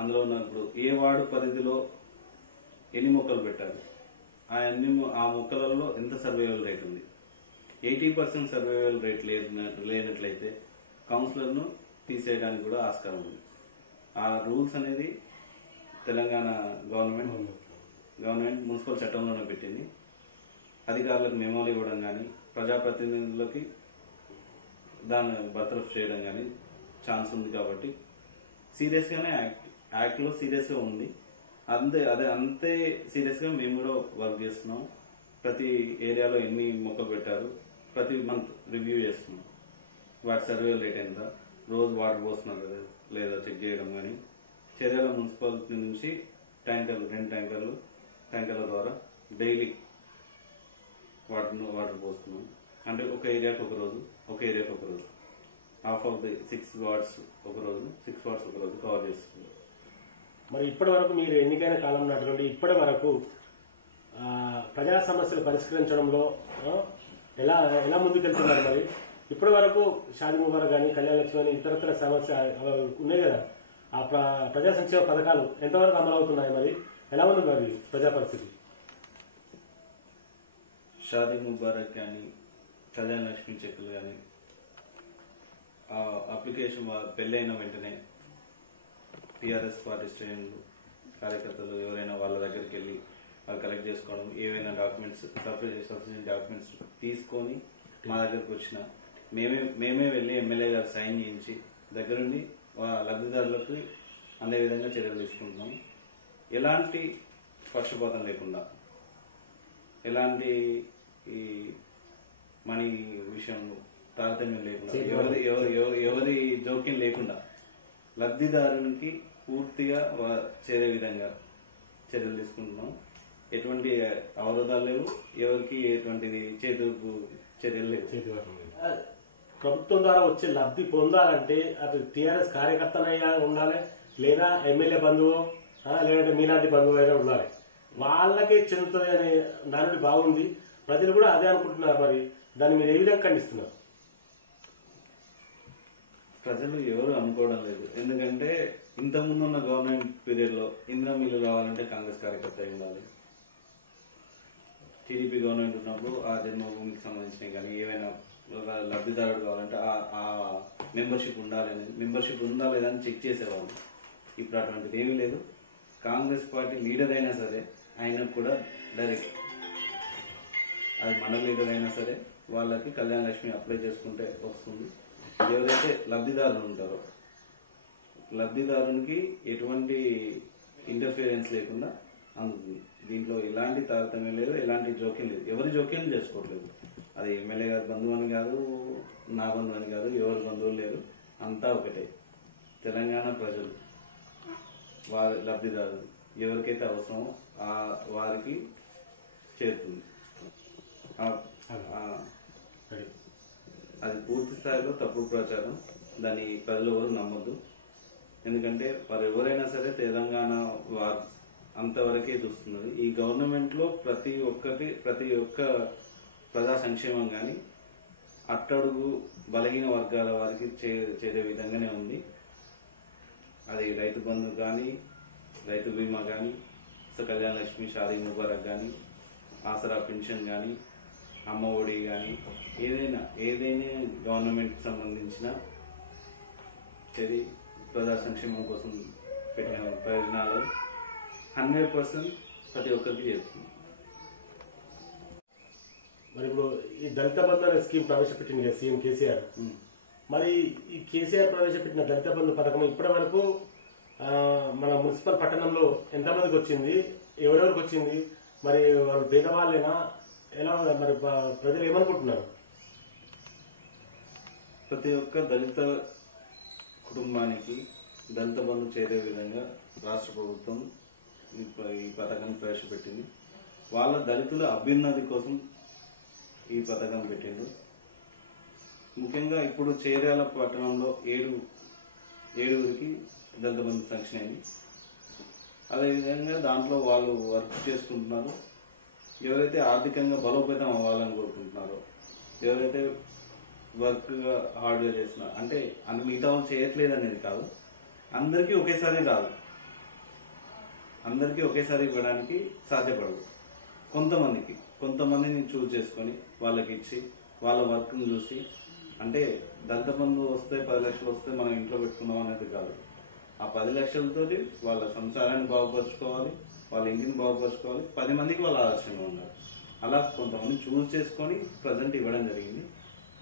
అందులో ఉన్నప్పుడు ఏ వార్డు పరిధిలో ఎన్ని మొక్కలు పెట్టారు, ఆ మొక్కలలో ఎంత సర్వైవల్ రేట్ ఉంది. 80% సర్వైవల్ రేట్ లేనట్లయితే కౌన్సిలర్ను తీసేయడానికి కూడా ఆస్కారం ఉంది. ఆ రూల్స్ అనేది తెలంగాణ గవర్నమెంట్ మున్సిపల్ చట్టంలోనే పెట్టింది. అధికారులకు మెమోలు ఇవ్వడం కానీ, ప్రజాప్రతినిధులకి దాన్ని బర్తరఫ్ చేయడం కానీ ఛాన్స్ ఉంది. కాబట్టి సీరియస్ గానే యాక్ట్ లో సీరియస్ గా ఉంది. అంతే సీరియస్ గా మేము కూడా వర్క్ చేస్తున్నాం. ప్రతి ఏరియాలో ఎన్ని మొక్కలు పెట్టారు ప్రతి మంత్ రివ్యూ చేస్తున్నాం. వాటి సర్వే రేట్ ఎంత, రోజు వాటర్ పోస్తున్నారు లేదా చెక్ చేయడం కానీ, చర్యల మున్సిపాలిటీ నుంచి రెండు ట్యాంకర్ల ద్వారా డైలీ వాటర్ పోస్తున్నాం. అంటే ఒక ఏరియాకి ఒక రోజు హాఫ్ ఆఫ్ ది 6 వార్డ్స్ ఒక రోజు కవర్ చేస్తుంది. మరి ఇప్పటి వరకు మీరు ఎన్నికైన కాలం నాటి నుండి ఇప్పటి వరకు ప్రజా సమస్యలు పరిష్కరించడంలో ఎలా ముందుకెళ్తున్నారు? మరి ఇప్పటి వరకు షాదీ ముబారక్ కానీ, కళ్యాణ లక్ష్మి కానీ, ఇతరత్ర సమస్య ఉన్నాయి కదా, ఆ ప్రజా సంక్షేమ పథకాలు ఎంతవరకు అమలవుతున్నాయి? మరి ఎలా ఉంది మరి ప్రజా పరిస్థితి? షాదీ ముబారక్ కానీ, కళ్యాణ లక్ష్మి చెక్కులు కానీ, అప్లికేషన్ పెళ్ళైన వెంటనే టీఆర్ఎస్ పార్టీ శ్రేణులు కార్యకర్తలు ఎవరైనా వాళ్ళ దగ్గరికి వెళ్ళి వాళ్ళు కలెక్ట్ చేసుకోవడం, ఏవైనా డాక్యుమెంట్స్ సఫిషియెంట్ డాక్యుమెంట్స్ తీసుకొని మా దగ్గరకు వచ్చిన మేమే వెళ్ళి ఎమ్మెల్యే గారు సైన్ చేయించి దగ్గరుండి లబ్ధిదారులకు అందే విధంగా చర్యలు తీసుకుంటున్నాం. ఎలాంటి పక్షపాతం లేకుండా, ఎలాంటి ఈ మనీ విషయంలో తారతమ్యం లేకుండా, ఎవరి జోక్యం లేకుండా లబ్ధిదారునికి పూర్తిగా చేరే విధంగా చర్యలు తీసుకుంటున్నాం. ఎటువంటి అవరోధాలు లేవు, ఎవరికి ఎటువంటిది చేతులకు చర్యలు లేవు. ప్రభుత్వం ద్వారా వచ్చే లబ్ధి పొందాలంటే అటు టీఆర్ఎస్ కార్యకర్తనైనా ఉండాలి, లేదా ఎమ్మెల్యే బంధువు, లేదంటే మీలాంటి బంధువు అయినా ఉండాలి. వాళ్ళకే చెందుతుంది అనే దాని బాగుంది, ప్రజలు కూడా అదే అనుకుంటున్నారు. మరి దాన్ని మీరు ఏ విధంగా ఖండిస్తున్నారు? ప్రజలు ఎవరు అనుకోవడం లేదు. ఎందుకంటే ఇంతకుముందు ఉన్న గవర్నమెంట్ పీరియడ్ లో ఇందిరా మిల్లు కావాలంటే కాంగ్రెస్ కార్యకర్త అయి ఉండాలి. టీడీపీ గవర్నమెంట్ ఉన్నప్పుడు ఆ జన్మభూమికి సంబంధించినవి కానీ ఏవైనా లబ్ధిదారుడు కావాలంటే ఆ మెంబర్షిప్ ఉండాలని, మెంబర్షిప్ ఉందా లేదా అని చెక్ చేసేవాళ్ళు. ఇప్పుడు అటువంటిది ఏమీ లేదు. కాంగ్రెస్ పార్టీ లీడర్ అయినా సరే ఆయనకు కూడా డైరెక్ట్, అది మన లీడర్ అయినా సరే వాళ్ళకి కళ్యాణ లక్ష్మి అప్లై చేసుకుంటే వస్తుంది. ఎవరైతే లబ్ధిదారులు ఉంటారో లబ్ధిదారునికి ఎటువంటి ఇంటర్ఫియరెన్స్ లేకుండా అందుతుంది. దీంట్లో ఎలాంటి తారతమ్యం లేదు, ఎలాంటి జోక్యం లేదు, ఎవరి జోక్యం చేసుకోవట్లేదు. అది ఎమ్మెల్యే గారి బంధువు అని కాదు, నా బంధువు అని కాదు, ఎవరి బంధువులు లేదు, అంతా ఒకటే. తెలంగాణ ప్రజలు వారి లబ్ధిదారులు ఎవరికైతే అవసరమో వారికి చేరుతుంది. అది పూర్తి స్థాయిలో తప్పుడు ప్రచారం, దాన్ని ప్రజలు ఎవరు నమ్మొద్దు. ఎందుకంటే వారు ఎవరైనా సరే తెలంగాణ వారు అంతవరకే చూస్తున్నది. ఈ గవర్నమెంట్ లో ప్రతి ఒక్క ప్రజా సంక్షేమం కానీ అట్టడుగు బలహీన వర్గాల వారికి చేరే విధంగానే ఉంది. అది రైతు బంధు కానీ, రైతు బీమా కానీ, కళ్యాణ లక్ష్మి, షాదీ ముబారక్ కానీ, ఆసరా పెన్షన్ కానీ, అమ్మ ఒడి కానీ, ఏదైనా గవర్నమెంట్కి సంబంధించిన ప్రజా సంక్షేమం కోసం పెట్టిన ప్రయోజనాలు 100% ప్రతి ఒక్కరికి చేస్తుంది. మరి ఇప్పుడు ఈ దళిత బంధు అనే స్కీమ్ ప్రవేశపెట్టింది కదా సీఎం కేసీఆర్. మరి ఈ కేసీఆర్ ప్రవేశపెట్టిన దళిత బంధు పథకం ఇప్పటి వరకు మన మున్సిపల్ పట్టణంలో ఎంతమందికి వచ్చింది, ఎవరెవరికి వచ్చింది, మరి వాళ్ళు పేదవాళ్ళేనా, ఎలా మరి ప్రజలు ఏమనుకుంటున్నారు? ప్రతి ఒక్క దళిత కుటుంబానికి దళిత బంధు చేరే విధంగా రాష్ట్ర ప్రభుత్వం ఈ పథకాన్ని ప్రవేశపెట్టింది. వాళ్ళ దళితుల అభ్యున్నతి కోసం ఈ పథకం పెట్టిండు. ముఖ్యంగా ఇప్పుడు చేర్యాల పట్టణంలో 7కి దళిత బంధు శాంక్షన్ అయింది. అదేవిధంగా దాంట్లో వాళ్ళు వర్క్ చేసుకుంటున్నారు. ఎవరైతే ఆర్థికంగా బలోపేతం అవ్వాలని కోరుకుంటున్నారో, ఎవరైతే వర్క్ హార్డ్గా చేస్తున్నారు, అంటే అన్ని మిగతా వాళ్ళు చేయట్లేదు అనేది కాదు, అందరికీ ఒకేసారి రాదు, అందరికీ ఒకేసారి ఇవ్వడానికి సాధ్యపడదు. కొంతమందిని చూస్ చేసుకొని వాళ్ళకి ఇచ్చి వాళ్ళ వర్క్ని చూసి, అంటే దళిత బంధు వస్తే 10 లక్షలు వస్తే మనం ఇంట్లో పెట్టుకుందాం అనేది కాదు. ఆ 10 లక్షలతో వాళ్ళ సంసారాన్ని బాగుపరుచుకోవాలి, వాళ్ళ ఇంటిని బాగుపరుచుకోవాలి, 10 మందికి వాళ్ళ ఆలోచనగా ఉన్నారు. అలా కొంతమంది చూస్ చేసుకొని ప్రజెంట్ ఇవ్వడం జరిగింది.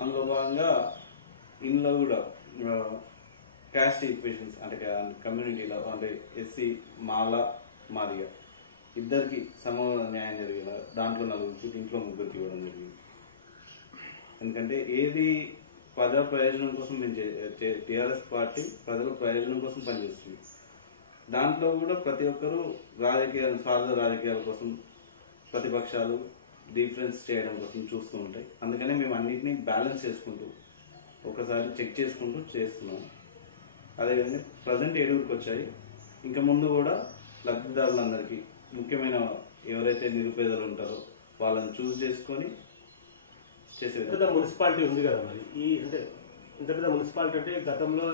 అందులో భాగంగా ఇంట్లో కూడా క్యాస్ట్ ఈక్వేషన్స్, అంటే కమ్యూనిటీలో, అంటే ఎస్సీ, మాల, మాదిగ ఇద్దరికి సమాన న్యాయం జరిగేలా దాంట్లో 4, ఇంట్లో 3 ఇవ్వడం జరిగింది. ఎందుకంటే ఏది ప్రజా ప్రయోజనం కోసం టీఆర్ఎస్ పార్టీ ప్రజల ప్రయోజనం కోసం పనిచేస్తుంది. దాంట్లో కూడా ప్రతి ఒక్కరూ స్వార్థ రాజకీయాల కోసం, ప్రతిపక్షాలు డిఫరెన్స్ చేయడం కోసం చూస్తూ ఉంటాయి. అందుకనే మేము అన్నింటినీ బ్యాలెన్స్ చేసుకుంటూ ఒకసారి చెక్ చేసుకుంటూ చేస్తున్నాం. అదేవిధంగా ప్రజెంట్ 7కి వచ్చాయి. ఇంకా ముందు కూడా లబ్ధిదారులందరికీ, ముఖ్యమైన ఎవరైతే నిరుపేదలు ఉంటారో వాళ్ళని చూస్ చేసుకొని చేసే మున్సిపాలిటీ ఉంది కదా. మరి అంటే ఇంత పెద్ద మున్సిపాలిటీ అంటే గతంలో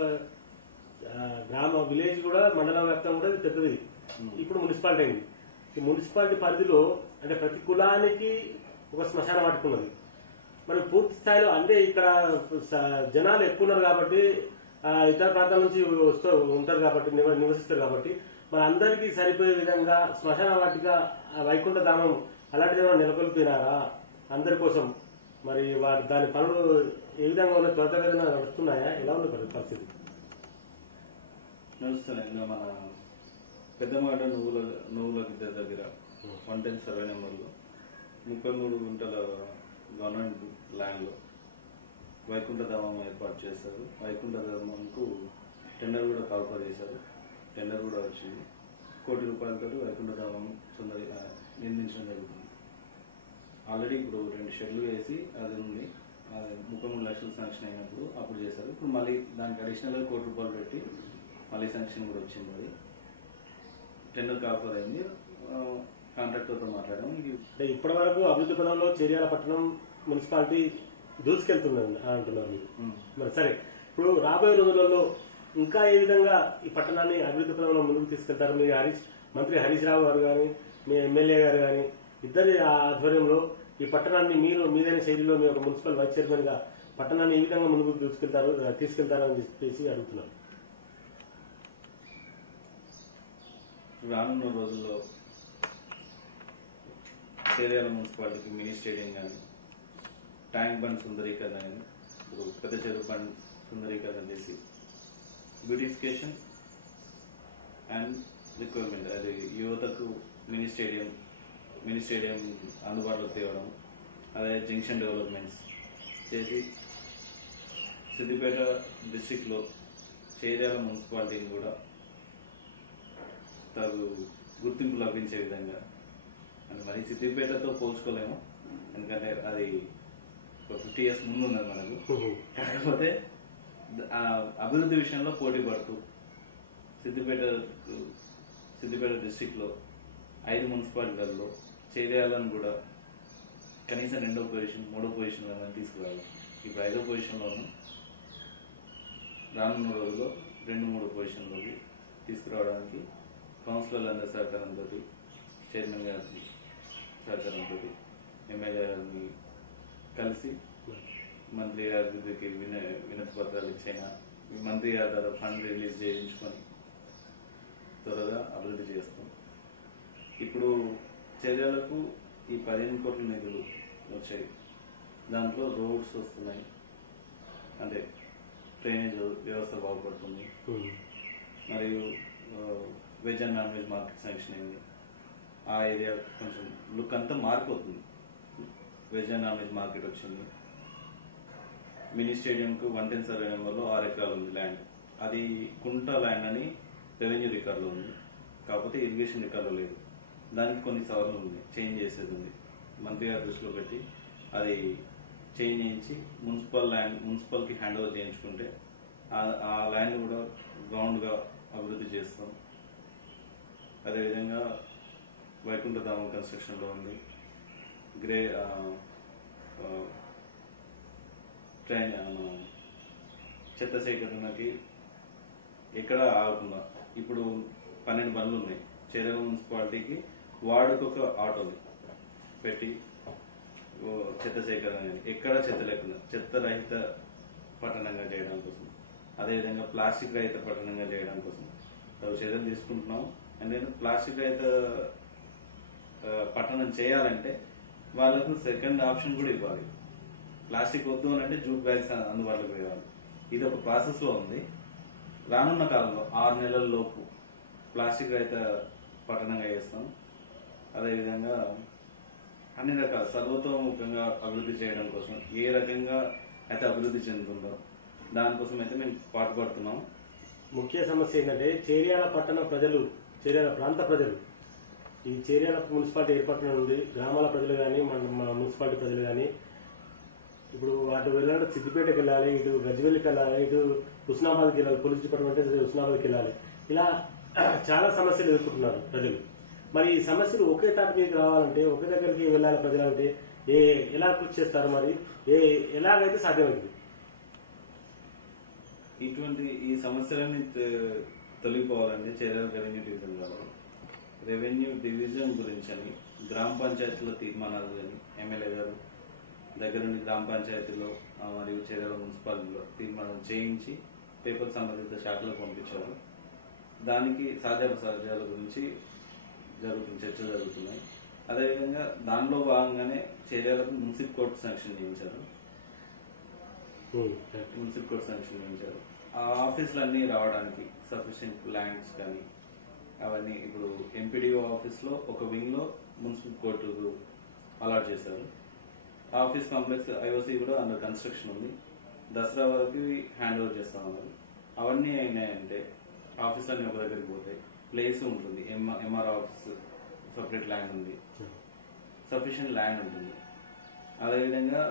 విలేజ్ కూడా మండలం వ్యాప్తం కూడా పెద్దది, ఇప్పుడు మున్సిపాలిటీ అయింది. ఈ మున్సిపాలిటీ పరిధిలో అంటే ప్రతి కులానికి ఒక శ్మశాన వాటిక ఉన్నది. మరి పూర్తి స్థాయిలో అంటే ఇక్కడ జనాలు ఎక్కువ ఉన్నారు కాబట్టి, ఇతర ప్రాంతాల నుంచి ఉంటారు కాబట్టి, నివసిస్తారు కాబట్టి, మరి అందరికీ సరిపోయే విధంగా శ్మశాన వాటిక, వైకుంఠ ధామం అలాంటిది ఏమైనా నెలకొల్పినారా అందరి కోసం? మరి దాని పనులు ఏ విధంగా ఉన్న త్వరితగతిన నడుస్తున్నాయా? ఎలా ఉంది పరిస్థితి? నడుస్తున్నాయి. ఇంకా మన పెద్దమాట నువ్వుల దగ్గర 110 సర్వే నెంబర్లో 33 గుంటల గవర్నమెంట్ ల్యాండ్లో వైకుంఠ ధామం ఏర్పాటు చేశారు. వైకుంఠ ధామంకు టెండర్ కూడా కాల్ఫర్ చేశారు. టెండర్ కూడా వచ్చింది. ₹1 కోటి వైకుంఠ ధామం తొందరగా నిర్మించడం జరుగుతుంది. ఆల్రెడీ ఇప్పుడు 2 షెడ్లు వేసి అది ఉంది. అది 33 లక్షలు శాంక్షన్ అయినప్పుడు అప్పుడు చేశారు. ఇప్పుడు మళ్ళీ దానికి అడిషనల్గా ₹1 కోటి పెట్టి మళ్ళీ శాంక్షన్ కూడా వచ్చింది. అది టెండర్ కాల్ఫర్ అయింది. కాంట్రాక్టర్తో మాట్లాడాము. ఇప్పటి వరకు అభివృద్ధి పదంలో చేర్యాల పట్టణం మున్సిపాలిటీ దూసుకెళ్తుందని అంటున్నారు. మరి సరే, ఇప్పుడు రాబోయే రోజులలో ఇంకా ఏ విధంగా ఈ పట్టణాన్ని అభివృద్ధి పదంలో ముందుకు తీసుకెళ్తారు? మీ మంత్రి హరీష్ రావు గారు కానీ, మీ ఎమ్మెల్యే గారు కానీ, ఇద్దరి ఆధ్వర్యంలో ఈ పట్టణాన్ని మీదైన శైలిలో మీ ఒక మున్సిపల్ వైస్ చైర్మన్ గా పట్టణాన్ని ఏ విధంగా ముందుకు తీసుకెళ్తారని చెప్పేసి అడుగుతున్నారు. రానున్న రోజుల్లో చేర్యాల మున్సిపాలిటీకి మినీ స్టేడియం కానీ, ట్యాంక్ బండ్ సుందరీకరణ కానీ, ఇప్పుడు పెద్ద చెరువు బండ్ సుందరీకరణ చేసి బ్యూటిఫికేషన్ అండ్ రిక్వైర్మెంట్, అది యువతకు మినీ స్టేడియం అందుబాటులోకి తేవడం, అదే జంక్షన్ డెవలప్మెంట్స్ చేసి సిద్దిపేట డిస్ట్రిక్ట్లో చేర్యాల మున్సిపాలిటీని కూడా తగు గుర్తింపు లభించే విధంగా, అంటే మరి సిద్దిపేటతో పోల్చుకోలేము, ఎందుకంటే అది 50 years ముందు ఉన్నది మనకు. కాకపోతే అభివృద్ధి విషయంలో పోటీ పడుతూ సిద్దిపేట డిస్ట్రిక్ట్లో 5 మున్సిపాలిటీలలో చేర్యాలను కూడా కనీసం 2వ పొజిషన్ 3వ పొజిషన్లో తీసుకురావాలి. ఇప్పుడు 5వ పొజిషన్లో ఉన్నాం. రానున్న రోజుల్లో 2-3 పొజిషన్లోకి తీసుకురావడానికి కౌన్సిలర్లందరి సహకారంతో, చైర్మన్ గారి సహకారంతో, ఎమ్మెల్యే గారిని కలిసి మంత్రి గారికి వినతి పత్రాలు ఇచ్చైనా మంత్రి గారి ద్వారా ఫండ్ రిలీజ్ చేయించుకొని త్వరగా అభివృద్ధి చేస్తాం. ఇప్పుడు చర్యలకు ఈ 15 కోట్ల నిధులు వచ్చాయి. దాంట్లో రోడ్స్ వస్తున్నాయి, అంటే డ్రైనేజ్ వ్యవస్థ బాగుపడుతుంది. మరియు veg and non veg market sanction అయింది. ఆ ఏరియా కొంచెం లుక్ అంతా మారిపోతుంది. Veg and non veg market వచ్చింది. మినీ స్టేడియంకు 110 సర్వే నెంబర్లో 6 ఎకరాలు ఉంది ల్యాండ్. అది కుంట ల్యాండ్ అని రెవెన్యూ రికార్డులో ఉంది, కాకపోతే ఇరిగేషన్ రికార్డులో లేదు. దానికి కొన్ని సవరణలు ఉన్నాయి, చేంజ్ చేసేది ఉంది. మంత్రి గారి దృష్టిలో పెట్టి అది చేంజ్ చేయించి మున్సిపల్కి హ్యాండ్ ఓవర్ చేయించుకుంటే ఆ ల్యాండ్ కూడా గ్రౌండ్గా అభివృద్ధి చేస్తాం. అదేవిధంగా వైకుంఠధామం కన్స్ట్రక్షన్లో ఉంది. చెత్త సేకరణకి ఎక్కడ ఆగకుండా ఇప్పుడు 12 బండ్లు ఉన్నాయి. చేరేల మున్సిపాలిటీకి వార్డుకొక ఆటోని పెట్టి చెత్త సేకరణ ఎక్కడ చెత్త లేకుండా చెత్త రహిత పట్టణంగా చేయడం కోసం, అదేవిధంగా ప్లాస్టిక్ రహిత పట్టణంగా చేయడం కోసం చర్యలు తీసుకుంటున్నాం. అండ్ ప్లాస్టిక్ రహిత పట్టణం చేయాలంటే వాళ్ళకు సెకండ్ ఆప్షన్ కూడా ఇవ్వాలి. ప్లాస్టిక్ వద్దు అని అంటే జూట్ బ్యాగ్స్ అందుబాటులోకి ఇవ్వాలి. ఇది ఒక ప్రాసెస్ లో ఉంది. రానున్న కాలంలో 6 నెలల లోపు ప్లాస్టిక్ రహిత పట్టణంగా చేస్తాం. అదేవిధంగా అన్ని రకాల సర్వతోముఖంగా అభివృద్ధి చేయడం కోసం ఏ రకంగా అయితే అభివృద్ధి చెందుతుందో దానికోసం అయితే మేము పాటుపడుతున్నాం. ముఖ్య సమస్య ఏంటంటే చేర్యాల పట్టణ ప్రజలు, చేర్యాల ప్రాంత ప్రజలు, ఈ చేర్యాల మున్సిపాలిటీ ఏర్పడిన నుండి గ్రామాల ప్రజలు కానీ మన మున్సిపాలిటీ ప్రజలు కానీ ఇప్పుడు అటు వెళ్ళాలంటే సిద్దిపేటకి వెళ్ళాలి, ఇటు గజ్వేల్కి వెళ్ళాలి, ఇటు హుస్నాబాద్కి వెళ్ళాలి, పోలీస్ డిపార్ట్మెంట్ హుస్నాబాద్కి వెళ్ళాలి. ఇలా చాలా సమస్యలు ఎదుర్కొంటున్నారు ప్రజలు. మరి ఈ సమస్యలు ఒకే తాటి మీదకి రావాలంటే, ఒకే దగ్గరికి వెళ్ళాలి ప్రజలంటే ఎలా కృషి చేస్తారు? మరి ఎలాగైతే సాధ్యమైంది? ఇటువంటి ఈ సమస్యలని తొలగిపోవాలంటే చేర్యాల రెవెన్యూ డివిజన్ కావాలి. రెవెన్యూ డివిజన్ గురించి అని గ్రామ పంచాయతీలో తీర్మానాలు కానీ ఎమ్మెల్యే గారు దగ్గర నుండి గ్రామ పంచాయతీలో మరియు చేర్యాల మున్సిపాలిటీలో తీర్మానం చేయించి పేపర్ సంబంధిత శాఖలకు పంపించారు. దానికి సాధ్యాపసాధ్యాల గురించి చర్చ జరుగుతున్నాయి. అదేవిధంగా దానిలో భాగంగానే చేర్యాలకు మున్సిపల్ కోర్టు శాంక్షన్ చేయించారు. మున్సిపల్ కోర్టు శాంక్షన్ చేయించారు. ఆ ఆఫీసులన్నీ రావడానికి సఫిషియెంట్ ల్యాండ్స్ కానీ అవన్నీ ఇప్పుడు ఎంపీడీఓ ఆఫీస్ లో ఒక వింగ్ లో మున్సిపల్ కోర్టు అలాట్ చేశారు. ఆఫీస్ కాంప్లెక్స్ ఐఓసీ కూడా అండర్ కన్స్ట్రక్షన్ ఉంది. దసరా వరకు హ్యాండ్ ఓవర్ చేస్తా ఉన్నారు. అవన్నీ అయినాయంటే ఆఫీస్ అన్ని ఒక దగ్గరికి పోతాయి, ప్లేస్ ఉంటుంది. ఎంఆర్ ఆఫీస్ సపరేట్ ల్యాండ్ ఉంది, సఫిషియెంట్ ల్యాండ్ ఉంటుంది. అదేవిధంగా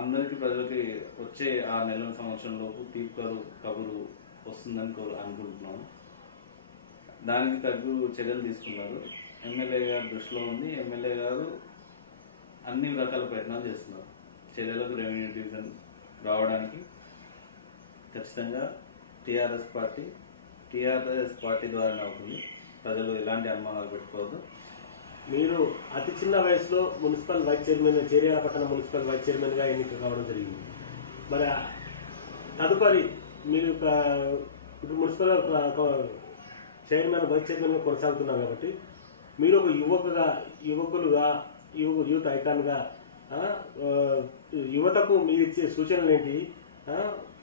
అందరికి ప్రజలకి వచ్చే 6 నెలల సంవత్సరం లోపు తీర్పు కబురు వస్తుందని అనుకుంటున్నాము. దానికి తగ్గు చర్యలు తీసుకున్నారు. ఎమ్మెల్యే గారి దృష్టిలో ఉంది. ఎమ్మెల్యే గారు అన్ని రకాల ప్రయత్నాలు చేస్తున్నారు. చర్యలకు రెవెన్యూ డివిజన్ రావడానికి ఖచ్చితంగా టీఆర్ఎస్ పార్టీ ద్వారానే అవుతుంది. ప్రజలు ఎలాంటి అనుమానాలు పెట్టుకోవద్దు. మీరు అతి చిన్న వయసులో మున్సిపల్ వైస్ చైర్మన్, చేర్యాల పట్టణ మున్సిపల్ వైస్ చైర్మన్ గా ఎన్నిక కావడం జరిగింది. మరి తదుపరి మీరు ఇప్పుడు మున్సిపల్ చైర్మన్ వైస్ చైర్మన్ గా కొనసాగుతున్నారు కాబట్టి మీరు ఒక యువకులుగా యూత్ ఐకాన్ గా యువతకు మీరు ఇచ్చే సూచనలు ఏంటి?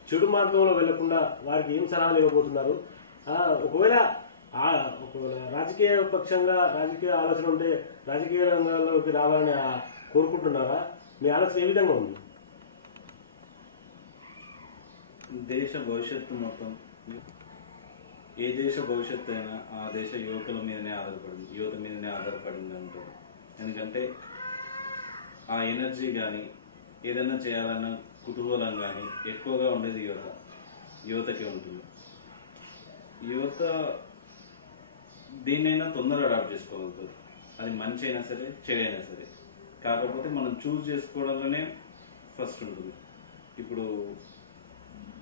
చెడు మార్గంలో వెళ్లకుండా వారికి ఏం సలహాలు ఇవ్వబోతున్నారు? ఒకవేళ రాజకీయ పక్షంగా రాజకీయ ఆలోచన ఉంటే రాజకీయ రంగంలోకి రావాలని కోరుకుంటున్నారా? మీ ఆలోచన ఏ విధంగా ఉంది? దేశ భవిష్యత్తు మొత్తం, ఏ దేశ భవిష్యత్తు అయినా ఆ దేశ యువత మీదనే ఆధారపడింది అంటారు. ఎందుకంటే ఆ ఎనర్జీ కానీ ఏదైనా చేయాలన్న కుతూహలం కానీ ఎక్కువగా ఉండేది యువతకే ఉంటుంది. యువత దేన్నైనా తొందరగా అడాప్ట్ చేసుకోగలుగుతారు. అది మంచి అయినా సరే, చెడైనా సరే. కాకపోతే మనం చూస్ చేసుకోవడంలోనే ఫస్ట్ ఉంటుంది. ఇప్పుడు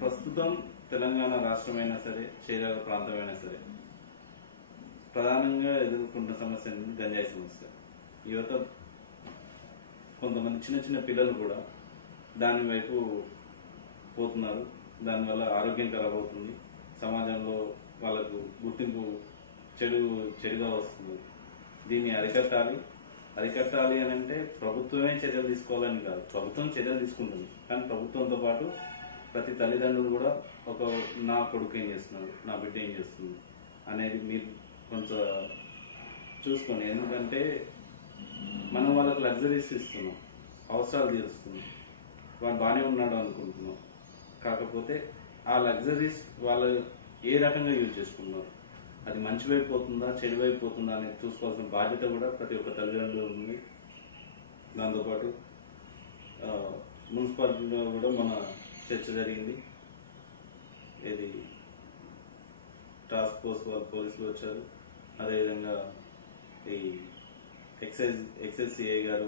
ప్రస్తుతం తెలంగాణ రాష్ట్రమైనా సరే, చీరాల ప్రాంతమైనా సరే ప్రధానంగా ఎదుర్కొంటున్న సమస్య గంజాయి సమస్య. యువత కొంతమంది చిన్న చిన్న పిల్లలు కూడా దాని వైపు పోతున్నారు. దానివల్ల ఆరోగ్యం ఖరాబ్ అవుతుంది. సమాజంలో వాళ్ళకు గుర్తింపు చెడుగా వస్తుంది. దీన్ని అరికట్టాలి అని అంటే ప్రభుత్వమే చర్యలు తీసుకోవాలని కాదు. ప్రభుత్వం చర్యలు తీసుకుంటుంది, కానీ ప్రభుత్వంతో పాటు ప్రతి తల్లిదండ్రులు కూడా నా కొడుకు ఏం చేస్తున్నారు, నా బిడ్డ ఏం చేస్తుంది అనేది మీరు కొంచెం చూసుకోండి. ఎందుకంటే మనం వాళ్ళకి లగ్జరీస్ ఇస్తున్నాం, అవసరాలు తీరుస్తున్నాం, వాడు బాగానే ఉన్నాడు అనుకుంటున్నాం. కాకపోతే ఆ లగ్జరీస్ వాళ్ళు ఏ రకంగా యూజ్ చేసుకున్నారు, అది మంచి వైపు పోతుందా చెడు వైపు పోతుందా అనేది చూసుకోవాల్సిన బాధ్యత కూడా ప్రతి ఒక్క తల్లిదండ్రులు ఉంది. దాంతోపాటు మున్సిపాలిటీలో కూడా మన చర్చ జరిగింది. ఇది టాస్క్ ఫోర్స్ వాళ్ళు పోలీసులు వచ్చారు. అదేవిధంగా ఈ ఎక్సైజ్ సిఐ గారు,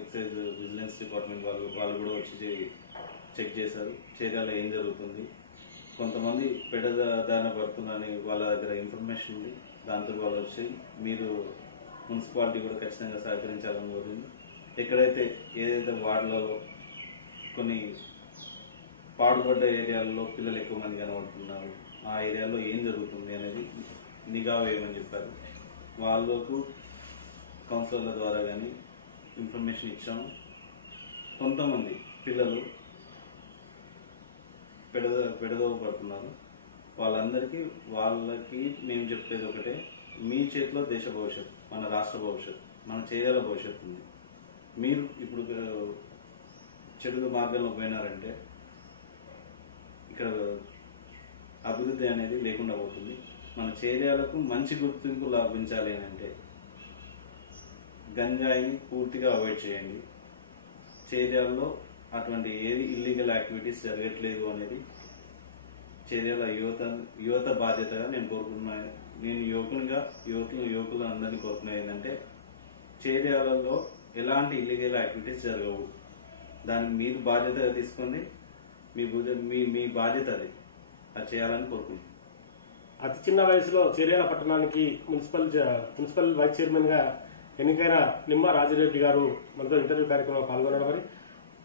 ఎక్సైజ్ విజిలెన్స్ డిపార్ట్మెంట్ వాళ్ళు కూడా వచ్చి చెక్ చేశారు. చర్యలు ఏం జరుగుతుంది, కొంతమంది పెడదాన పడుతుందని వాళ్ళ దగ్గర ఇన్ఫర్మేషన్ ఉంది. దాంతో వాళ్ళు వచ్చి మీరు మున్సిపాలిటీ కూడా ఖచ్చితంగా సహకరించాలని కోరింది. ఎక్కడైతే ఏదైతే వార్డులలో కొన్ని పాడుపడ్డ ఏరియాల్లో పిల్లలు ఎక్కువ మంది కనబడుతున్నారు, ఆ ఏరియాలో ఏం జరుగుతుంది అనేది నిఘా వేయమని చెప్పారు. వాళ్ళకు కౌన్సిలర్ల ద్వారా కానీ ఇన్ఫర్మేషన్ ఇచ్చాము. కొంతమంది పిల్లలు పెడదోవ పడుతున్నారు. వాళ్ళకి మేము చెప్పేది ఒకటే, మీ చేతిలో దేశ భవిష్యత్తు, మన రాష్ట్ర భవిష్యత్తు, మన చర్యల భవిష్యత్తు ఉంది. మీరు ఇప్పుడు చెడు మార్గంలో పోయినారంటే ఇక్కడ అభివృద్ధి అనేది లేకుండా పోతుంది. మన చర్యలకు మంచి గుర్తింపు లభించాలి అని అంటే గంజాయిని పూర్తిగా అవాయిడ్ చేయండి. చర్యల్లో అటువంటి ఏది ఇల్లీగల్ యాక్టివిటీస్ జరగట్లేదు అనేది చర్యల యువత బాధ్యతగా నేను కోరుకుంటున్నాను. నేను యువకులు అందరినీ కోరుకునేది ఏంటంటే చర్యలలో ఎలాంటి ఇల్లీగల్ యాక్టివిటీస్ జరగవు. దాన్ని మీరు బాధ్యతగా తీసుకోండి. మీ బాధ్యత అది చేయాలని కోరుకుంటున్నాను. అతి చిన్న వయసులో చర్యాల పట్టణానికి మున్సిపల్ వైస్ చైర్మన్ గా ఎన్నికైన నిమ్మ రాజిరెడ్డి గారు మనతో ఇంటర్వ్యూ కార్యక్రమంలో పాల్గొనడం.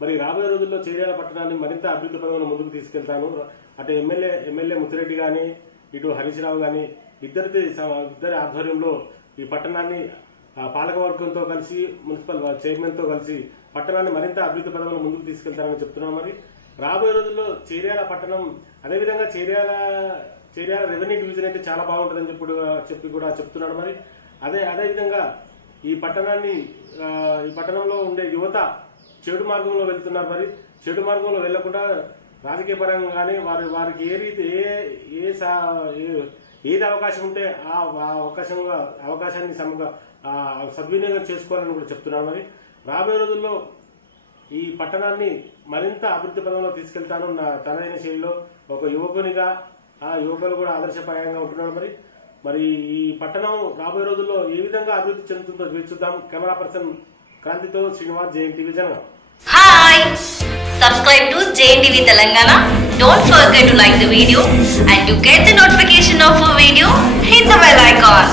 మరి రాబోయే రోజుల్లో చర్యాల పట్టణాన్ని మరింత అభివృద్ధి పదంలో ముందుకు తీసుకెళ్తాను. అటు ఎమ్మెల్యే ముత్తిరెడ్డి గాని, ఇటు హరీష్ రావు గాని ఇద్దరి ఆధ్వర్యంలో ఈ పట్టణాన్ని పాలకవర్గంతో కలిసి మున్సిపల్ చైర్మన్ తో కలిసి పట్టణాన్ని మరింత అభివృద్ధి పదంలో ముందుకు తీసుకెళ్తారని చెప్తున్నాం. మరి రాబోయే రోజుల్లో చర్యాల పట్టణం, అదేవిధంగా చర్యాల రెవెన్యూ డివిజన్ అయితే చాలా బాగుంటుందని చెప్పి కూడా చెప్తున్నాడు. మరి అదేవిధంగా ఈ పట్టణంలో ఉండే యువత చెడు మార్గంలో వెళ్తున్నారు. మరి చెడు మార్గంలో వెళ్లకుండా రాజకీయ పరంగా కానీ వారికి ఏది అవకాశం ఉంటే ఆ అవకాశాన్ని సద్వినియోగం చేసుకోవాలని కూడా చెప్తున్నారు. మరి రాబోయే రోజుల్లో ఈ పట్టణాన్ని మరింత అభివృద్ధి పదంలో తీసుకెళ్తాను నా తనదైన శైలిలో ఒక యువకునిగా. ఆ యువకులు కూడా ఆదర్శప్రాయంగా ఉంటున్నారు. మరి ఈ పట్టణం రాబోయే రోజుల్లో ఏ విధంగా అభివృద్ధి చెందుతుందో చూద్దాం. కెమెరా పర్సన్ క్రాంతితో Srinivas, JNTV Jangaon. Hi! Subscribe to JNTV Telangana. Don't forget to like the video and to get the notification of a video, hit the bell icon.